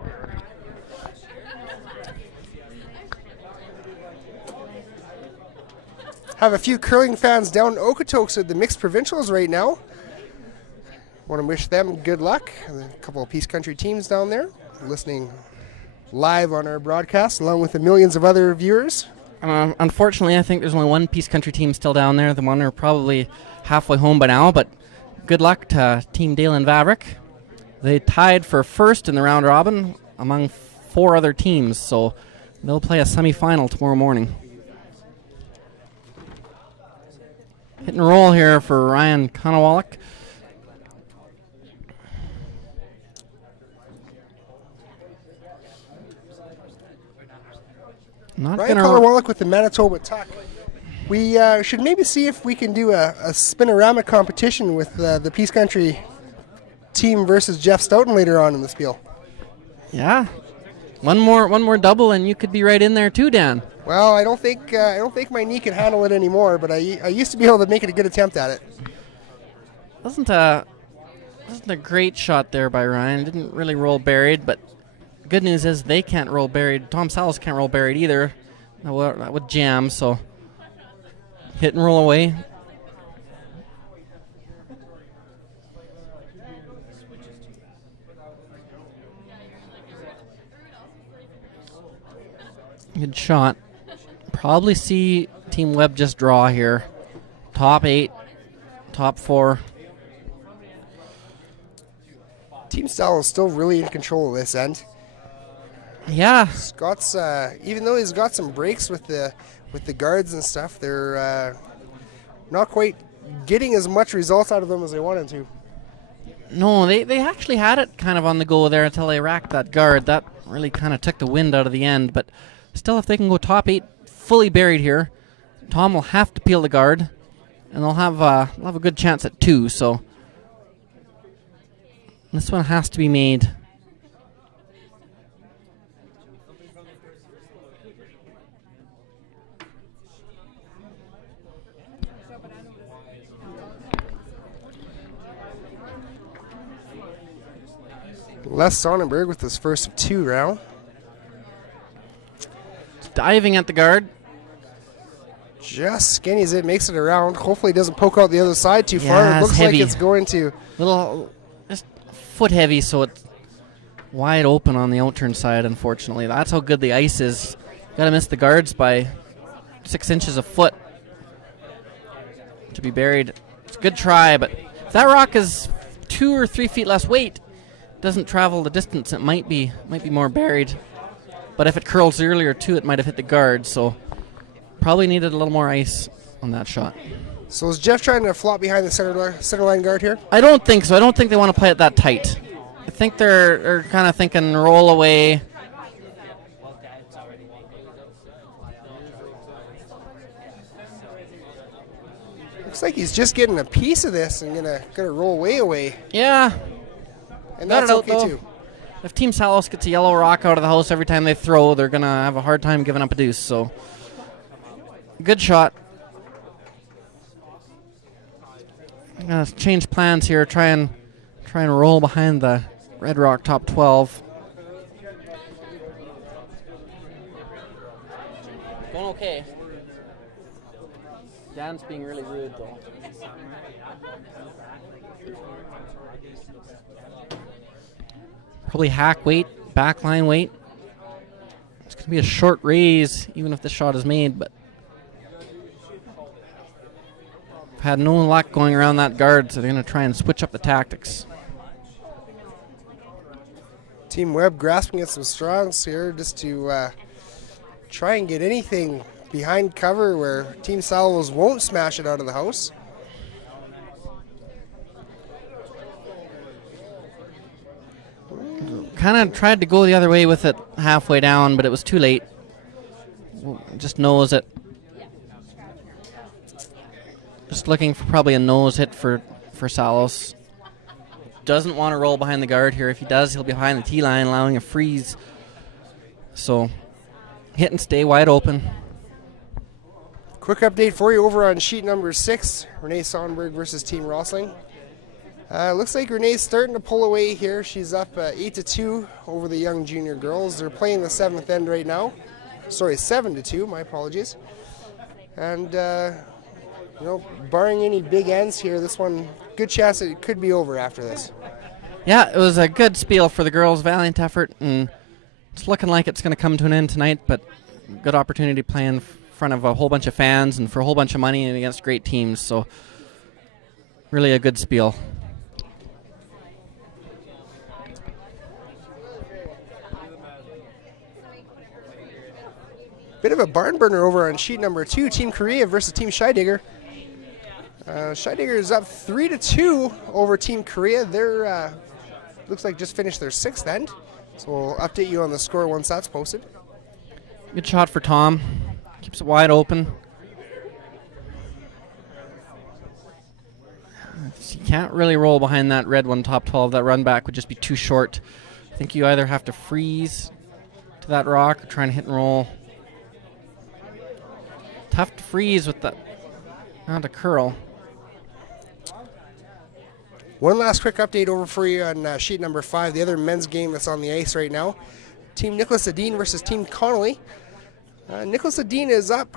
their Have a few curling fans down in Okotoks at the mixed provincials right now. Want to wish them good luck. A couple of Peace Country teams down there listening live on our broadcast, along with the millions of other viewers. Unfortunately, I think there's only one Peace Country team still down there. The one are probably halfway home by now, but good luck to Team Dale and Vavrick. They tied for first in the round robin among 4 other teams, so they'll play a semifinal tomorrow morning. Hit and roll here for Ryan Konowalik. Ryan Konowalik with the Manitoba tuck. We should maybe see if we can do a spinorama competition with the Peace Country team versus Jeff Stoughton later on in the spiel. Yeah, one more double and you could be right in there too, Dan. Well, I don't think my knee can handle it anymore, but I used to be able to make it a good attempt at it. Wasn't a great shot there by Ryan. Didn't really roll buried, but the good news is they can't roll buried. Tom Sallows can't roll buried either. That would jam, so hit and roll away. Good shot. Probably see Team Webb just draw here. Top 8, top 4. Team Sallows still really in control of this end. Yeah. Scott's even though he's got some breaks with the guards and stuff, they're not quite getting as much results out of them as they wanted to. No, they actually had it kind of on the go there until they racked that guard. That really kind of took the wind out of the end. But still, if they can go top 8 fully buried here, Tom will have to peel the guard, and they'll have a good chance at 2. So this one has to be made. Les Sonnenberg with his first of 2 round. Diving at the guard. Just skinny as it makes it around. Hopefully it doesn't poke out the other side too far. Yeah, It looks heavy. like it's going to. Just foot heavy, so it's wide open on the outturn side, unfortunately. That's how good the ice is. Gotta miss the guards by 6 inches a foot to be buried. It's a good try, but if that rock is 2 or 3 feet less weight, doesn't travel the distance, it might be more buried. But if it curls earlier too, it might have hit the guard, so probably needed a little more ice on that shot. So is Jeff trying to flop behind the center line guard here? I don't think so. I don't think they want to play it that tight. I think they're kind of thinking roll away. Looks like he's just getting a piece of this and gonna roll way away. Yeah. And Got that's it out, okay though. too. If Team Sallows gets a yellow rock out of the house every time they throw, they're going to have a hard time giving up a deuce. So, good shot. I'm going to change plans here, try and roll behind the red rock top 12. Going okay. Dan's being really rude, though. Probably hack weight, backline weight. It's going to be a short raise, even if the shot is made, but I've had no luck going around that guard, so they're going to try and switch up the tactics. Team Webb grasping at some straws here just to try and get anything behind cover where Team Sallows won't smash it out of the house. Kind of tried to go the other way with it halfway down, but it was too late. Just nose it. Just looking for probably a nose hit for Sallows. Doesn't want to roll behind the guard here. If he does, he'll be behind the tee line, allowing a freeze. So, hit and stay wide open. Quick update for you over on sheet number 6, Renee Sonberg versus Team Rosling. Looks like Renee's starting to pull away here. She's up 8-2 over the young junior girls. They're playing the 7th end right now. Sorry, 7-2. My apologies. And barring any big ends here, this one, good chance it could be over after this. Yeah, it was a good spiel for the girls. Valiant effort, and it's looking like it's going to come to an end tonight. But good opportunity playing in front of a whole bunch of fans and for a whole bunch of money and against great teams. So really a good spiel. Bit of a barn burner over on sheet number 2, Team Korea versus Team Scheidegger. Scheidegger is up 3-2 over Team Korea. They're looks like just finished their 6th end. So we'll update you on the score once that's posted. Good shot for Tom. Keeps it wide open. You can't really roll behind that red one top 12. That run back would just be too short. I think you either have to freeze to that rock or try and hit and roll. Tough to freeze with that. Not a curl. One last quick update over for you on sheet number 5, the other men's game that's on the ice right now. Team Nicholas Adine versus Team Connolly. Nicholas Adine is up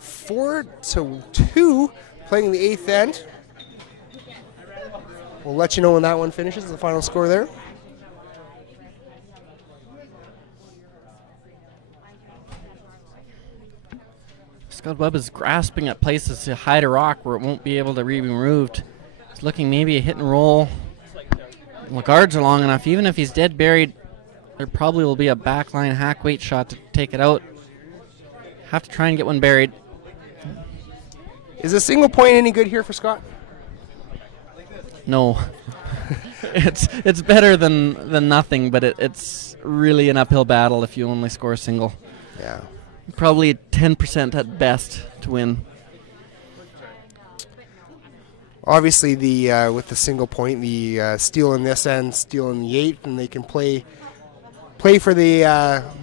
4-2, playing the 8th end. We'll let you know when that one finishes, the final score there. Scott Webb is grasping at places to hide a rock where it won't be able to be removed. He's looking maybe a hit and roll. The guards are long enough. Even if he's dead buried, there probably will be a backline hack weight shot to take it out. Have to try and get one buried. Is a single point any good here for Scott? No. it's better than nothing, but it's really an uphill battle if you only score a single. Yeah. Probably 10% at best to win. Obviously, the with the single point, the steal in this end, steal in the 8th, and they can play for the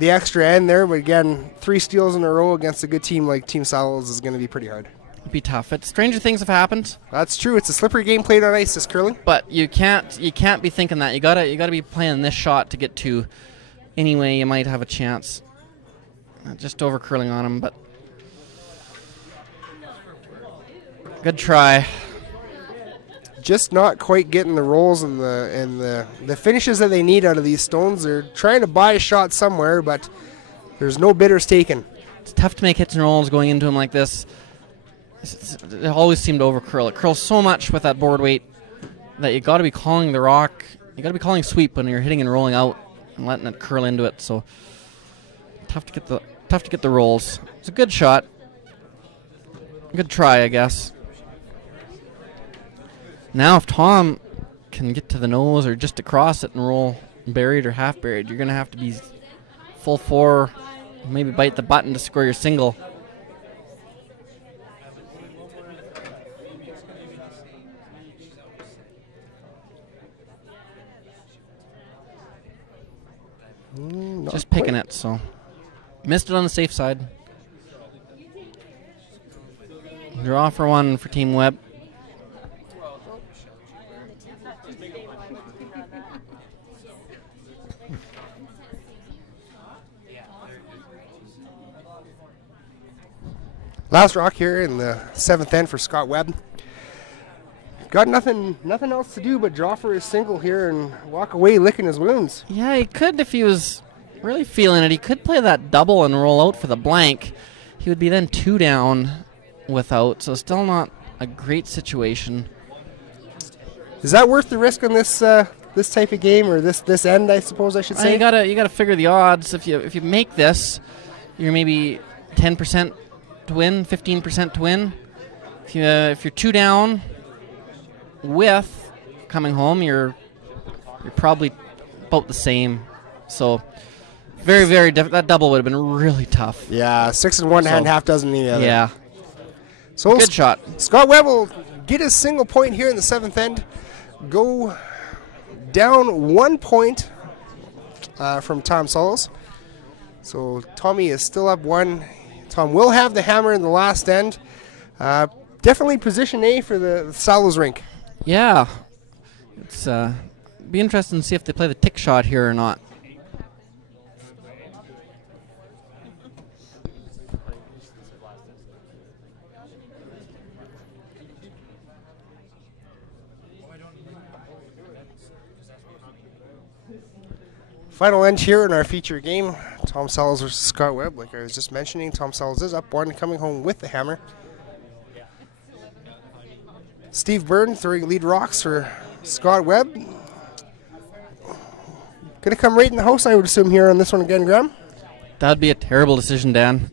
extra end there. But again, 3 steals in a row against a good team like Team Sallows is going to be pretty hard. It'd be tough. Stranger things have happened. That's true. It's a slippery game played on ice, this curling. But you can't be thinking that. You gotta be playing this shot to get 2. Anyway, you might have a chance. Just over curling on him, but good try. Just not quite getting the rolls and the finishes that they need out of these stones. They're trying to buy a shot somewhere, but there's no bidders taken. It's tough to make hits and rolls going into him like this. It always seemed to over curl. It curls so much with that board weight. that you got to be calling the rock. You got to be calling sweep when you're hitting and rolling out and letting it curl into it. So tough to get the rolls. It's a good shot. Good try, I guess. Now if Tom can get to the nose or just across it and roll buried or half buried, you're going to have to be full four, maybe bite the button to score your single. Just picking it, so missed it on the safe side. Draw for one for Team Webb. Last rock here in the 7th end for Scott Webb. Got nothing else to do but draw for his single here and walk away licking his wounds. Yeah, he could if he was really feeling it. He could play that double and roll out for the blank. He would be then 2 down without, so still not a great situation. Is that worth the risk on this this type of game, or this end, I suppose I should say? You gotta figure the odds. If you make this, you're maybe 10% to win, 15% to win. If you're 2 down with coming home, you're probably about the same. So very, very that double would have been really tough. Yeah, 6 in one hand, half dozen in the other. Yeah. So good shot. Scott Webb will get his single point here in the 7th end. Go down 1 point from Tom Sallows. So Tommy is still up 1. Tom will have the hammer in the last end. Definitely position A for the Sallows rink. Yeah. It's be interesting to see if they play the tick shot here or not. Final end here in our feature game. Tom Sallows versus Scott Webb. Like I was just mentioning, Tom Sallows is up 1, coming home with the hammer. Steve Byrne throwing lead rocks for Scott Webb. Gonna come right in the house, I would assume, here on this one again, Graham. That'd be a terrible decision, Dan.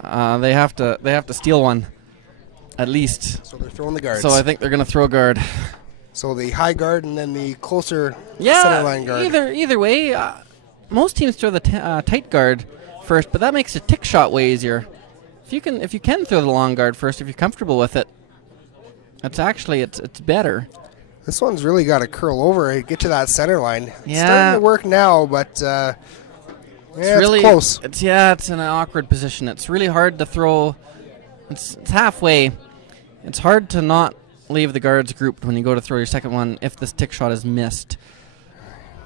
They have to steal one, at least. So they're throwing the guards. So I think they're gonna throw a guard. So the high guard and then the closer center line guard. Either way, most teams throw the tight guard first, but that makes a tick shot way easier. If you can throw the long guard first, if you're comfortable with it, it's better. This one's really got to curl over and get to that center line. It's Yeah. starting to work now, but it's close. It's in an awkward position. It's really hard to throw. It's halfway. It's hard to not leave the guards grouped when you go to throw your second one if this tick shot is missed.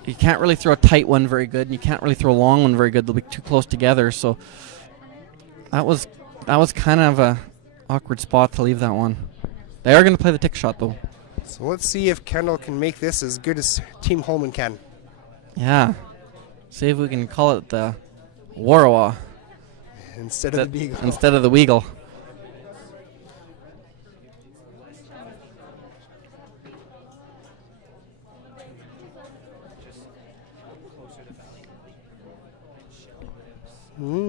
You can't really throw a tight one very good, and you can't really throw a long one very good. They'll be too close together. So that was kind of a awkward spot to leave that one. They are going to play the tick shot, though. So let's see if Kendall can make this as good as Team Holman can. Yeah. See if we can call it the Warrawa instead of the Beagle. Instead of the Weagle.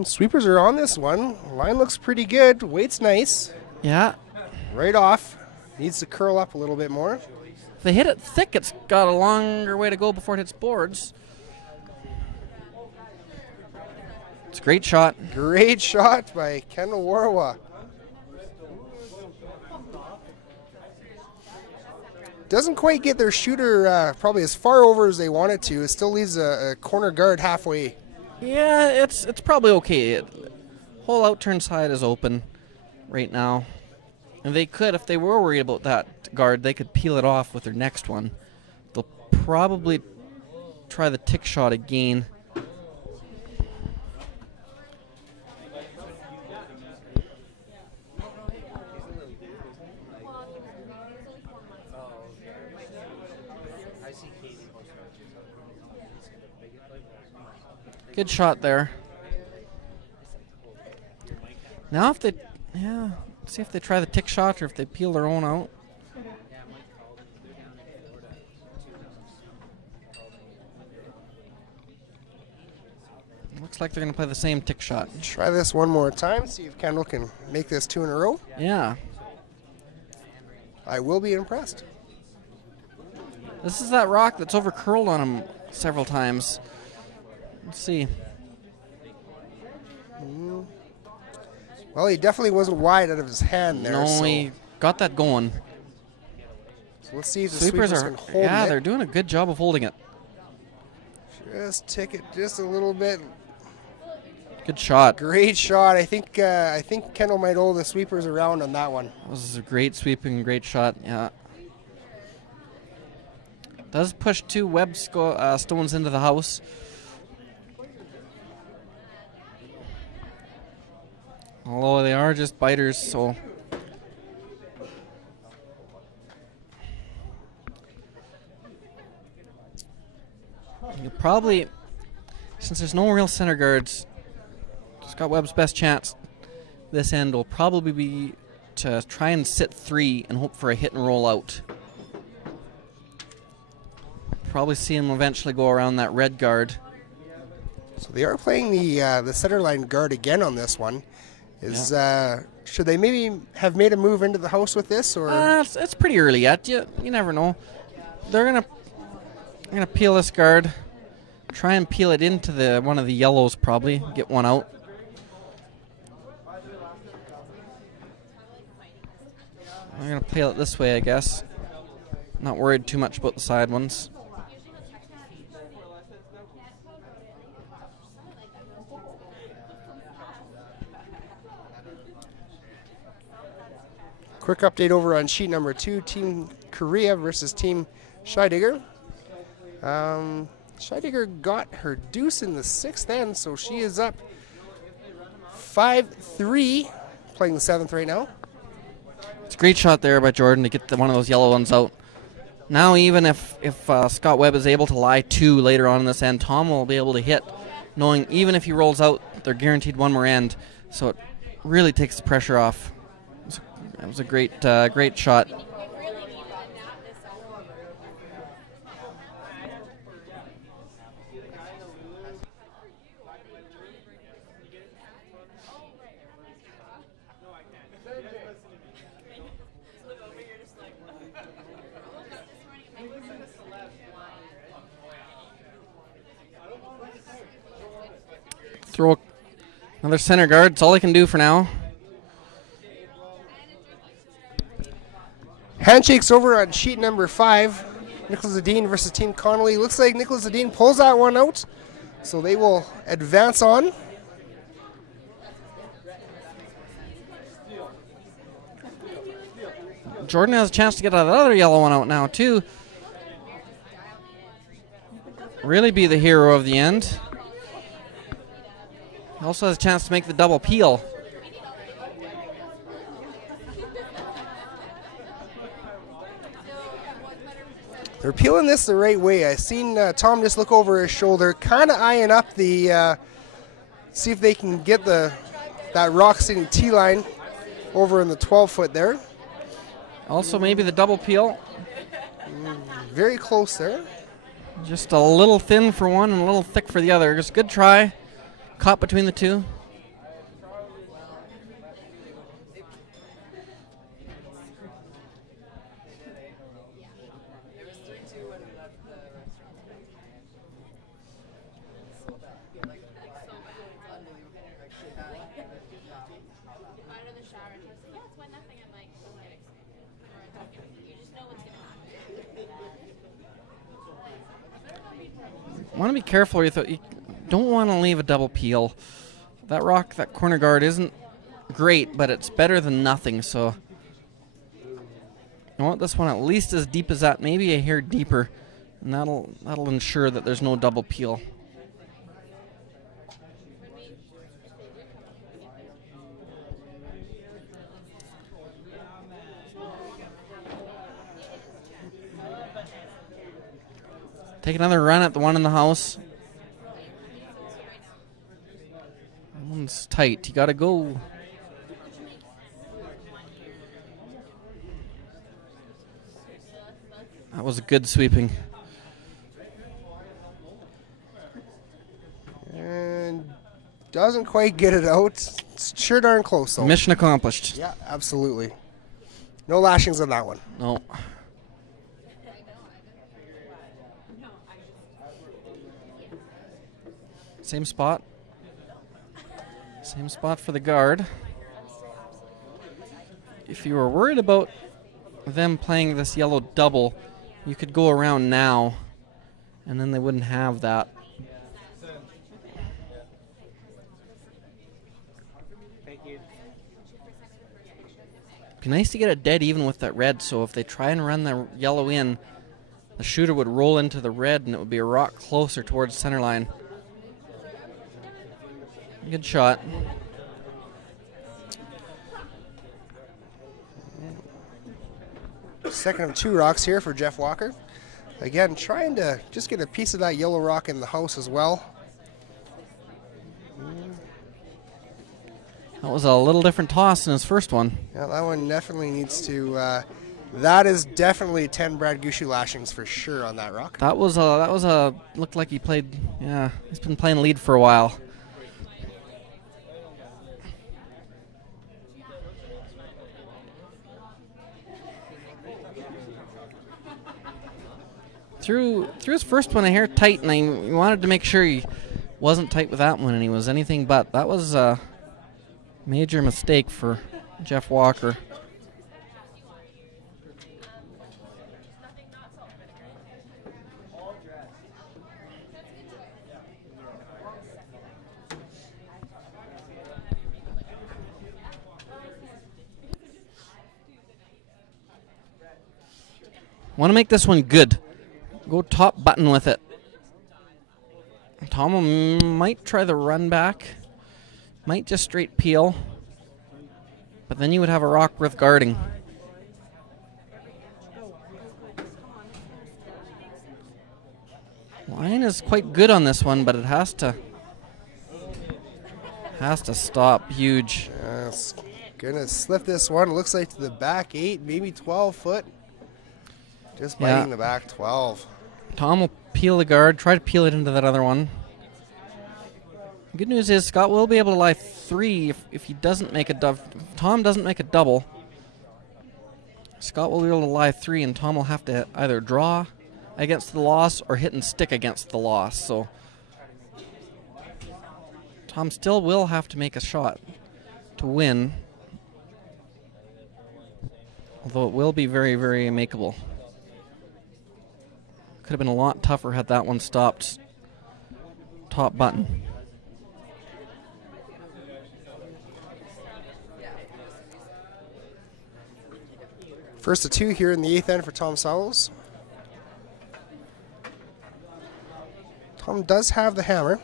Sweepers are on this one. Line looks pretty good. Weight's nice. Yeah. Right off. Needs to curl up a little bit more. If they hit it thick, it's got a longer way to go before it hits boards. It's a great shot. Great shot by Kendall Warrawa. Doesn't quite get their shooter probably as far over as they want it to. It still leaves a corner guard halfway. Yeah, it's probably okay. Whole out turn side is open right now. And they could, if they were worried about that guard, they could peel it off with their next one. They'll probably try the tick shot again. Good shot there. Now if they, see if they try the tick shot or if they peel their own out. Looks like they're going to play the same tick shot. Try this one more time, see if Kendall can make this 2 in a row. Yeah. I will be impressed. This is that rock that's over curled on him several times. Let's see. Well, he definitely wasn't wide out of his hand there. No, so he got that going. let's see if the sweepers can hold it. Yeah, they're doing a good job of holding it. Just tick it just a little bit. Good shot. Great shot. I think Kendall might hold the sweepers around on that one. This is a great sweeping, great shot. Yeah. Does push 2 Webb stones into the house. Although they are just biters, so. You probably, since there's no real center guards, Scott Webb's best chance this end will probably be to try and sit 3 and hope for a hit and roll out. Probably see him eventually go around that red guard. So they are playing the center line guard again on this one. Should they maybe have made a move into the house with this, or? It's pretty early yet. You never know. They're gonna peel this guard, try and peel it into one of the yellows, probably get one out. I'm gonna peel it this way, I guess. Not worried too much about the side ones. Quick update over on sheet number 2, Team Korea versus Team Scheidegger. Scheidegger got her deuce in the 6th end, so she is up 5-3, playing the 7th right now. It's a great shot there by Jordan to get one of those yellow ones out. Now even if Scott Webb is able to lie 2 later on in this end, Tom will be able to hit, knowing even if he rolls out, they're guaranteed one more end. So it really takes the pressure off. That was a great shot. Throw another center guard. That's all they can do for now. Handshakes over on sheet number 5. Nicholas Zadine versus Team Connolly. Looks like Nicholas Zadine pulls that one out, so they will advance on. Jordan has a chance to get another yellow one out now, too. Really be the hero of the end. He also has a chance to make the double peel. They're peeling this the right way. I seen Tom just look over his shoulder, kind of eyeing up the, see if they can get that rock sitting T-line over in the 12-foot there. Also maybe the double peel. Very close there. Just a little thin for one and a little thick for the other. Just a good try. Caught between the two. Want to be careful. You don't want to leave a double peel. That rock, that corner guard isn't great, but it's better than nothing. So I want this one at least as deep as that, maybe a hair deeper, and that'll ensure that there's no double peel. Take another run at the one in the house. That one's tight. You got to go. That was a good sweeping. And Doesn't quite get it out. It's sure darn close, though. Mission accomplished. Yeah, absolutely. No lashings on that one. No. Same spot. Same spot for the guard. If you were worried about them playing this yellow double, you could go around now, and then they wouldn't have that. Be nice to get it dead even with that red, so if they try and run the yellow in, the shooter would roll into the red and it would be a rock closer towards center line. Good shot. Second of 2 rocks here for Jeff Walker. Again, trying to just get a piece of that yellow rock in the house as well. That was a little different toss than his first one. Yeah, that one definitely needs to. That is definitely 10 Brad Gushu lashings for sure on that rock. That was a looked like he played. Yeah, he's been playing lead for a while. Threw his first one a hair tight, and I wanted to make sure he wasn't tight with that one, and he was anything but. That was a major mistake for Jeff Walker. Want to make this one good. Go top button with it. Tom might try the run back. Might just straight peel. But then you would have a rock worth guarding. Line is quite good on this one, but it has to stop huge. Yes. Gonna slip this one. Looks like to the back 8, maybe 12 foot. Just biting the back 12. Tom will peel the guard, try to peel it into that other one. Good news is Scott will be able to lie 3 if he doesn't make a double. If Tom doesn't make a double, Scott will be able to lie 3, and Tom will have to either draw against the loss or hit and stick against the loss. So Tom still will have to make a shot to win, although it will be very, very makeable. Could have been a lot tougher had that one stopped top button. First of 2 here in the 8th end for Tom Sallows. Tom does have the hammer.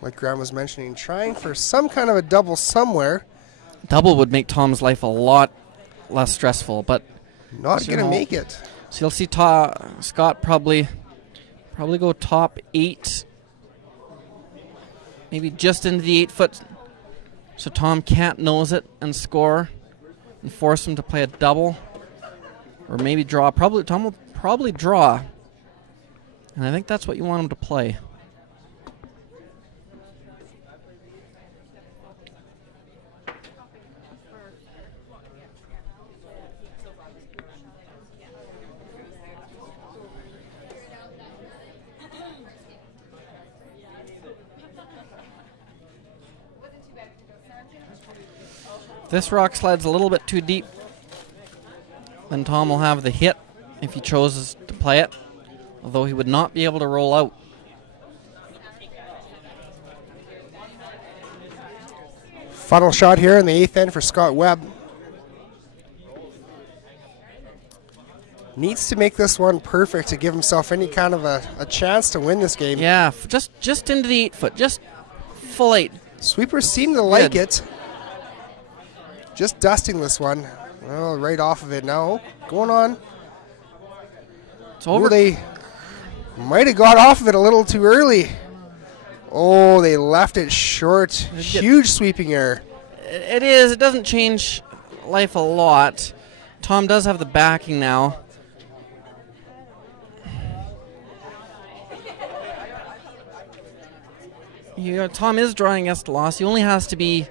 Like Graham was mentioning, trying for some kind of a double somewhere. Double would make Tom's life a lot less stressful, but not going to make it. So you'll see Scott probably go top 8, maybe just into the 8 foot, so Tom can't nose it and score and force him to play a double, or maybe draw. Tom will probably draw, and I think that's what you want him to play. This rock slides a little bit too deep, then Tom will have the hit if he chooses to play it, although he would not be able to roll out. Final shot here in the 8th end for Scott Webb. Needs to make this one perfect to give himself any kind of a chance to win this game. Yeah, just into the 8 foot, just full 8. Sweepers seem to like it. Just dusting this one. Well, right off of it now. Going on. It's over. Ooh, they might have got off of it a little too early. Oh, they left it short. Huge sweeping error. It is. It doesn't change life a lot. Tom does have the backing now. Tom is drawing us the loss. He only has to be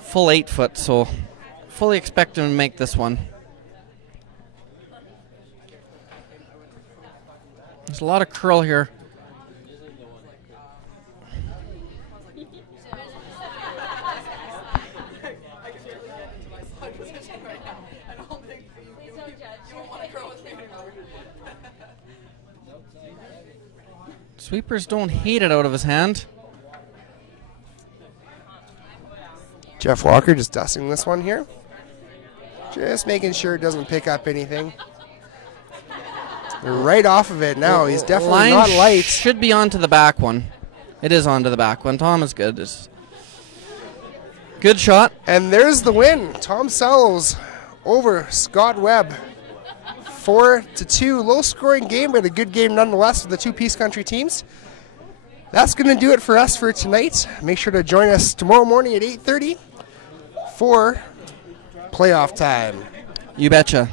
full 8 foot, so fully expect him to make this one. There's a lot of curl here. Sweepers don't hate it out of his hand. Jeff Walker just dusting this one here. Just making sure it doesn't pick up anything. Right off of it now. He's definitely Line not light. Should be onto the back one. It is onto the back one. Tom is good. Good shot. And there's the win. Tom Sallows over Scott Webb. 4-2. Low-scoring game, but a good game nonetheless for the two Peace Country teams. That's going to do it for us for tonight. Make sure to join us tomorrow morning at 8:30 for playoff time. You betcha.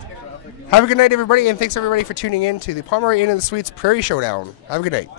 Have a good night, everybody, and thanks, everybody, for tuning in to the Pomeroy Inn and the Suites Prairie Showdown. Have a good night.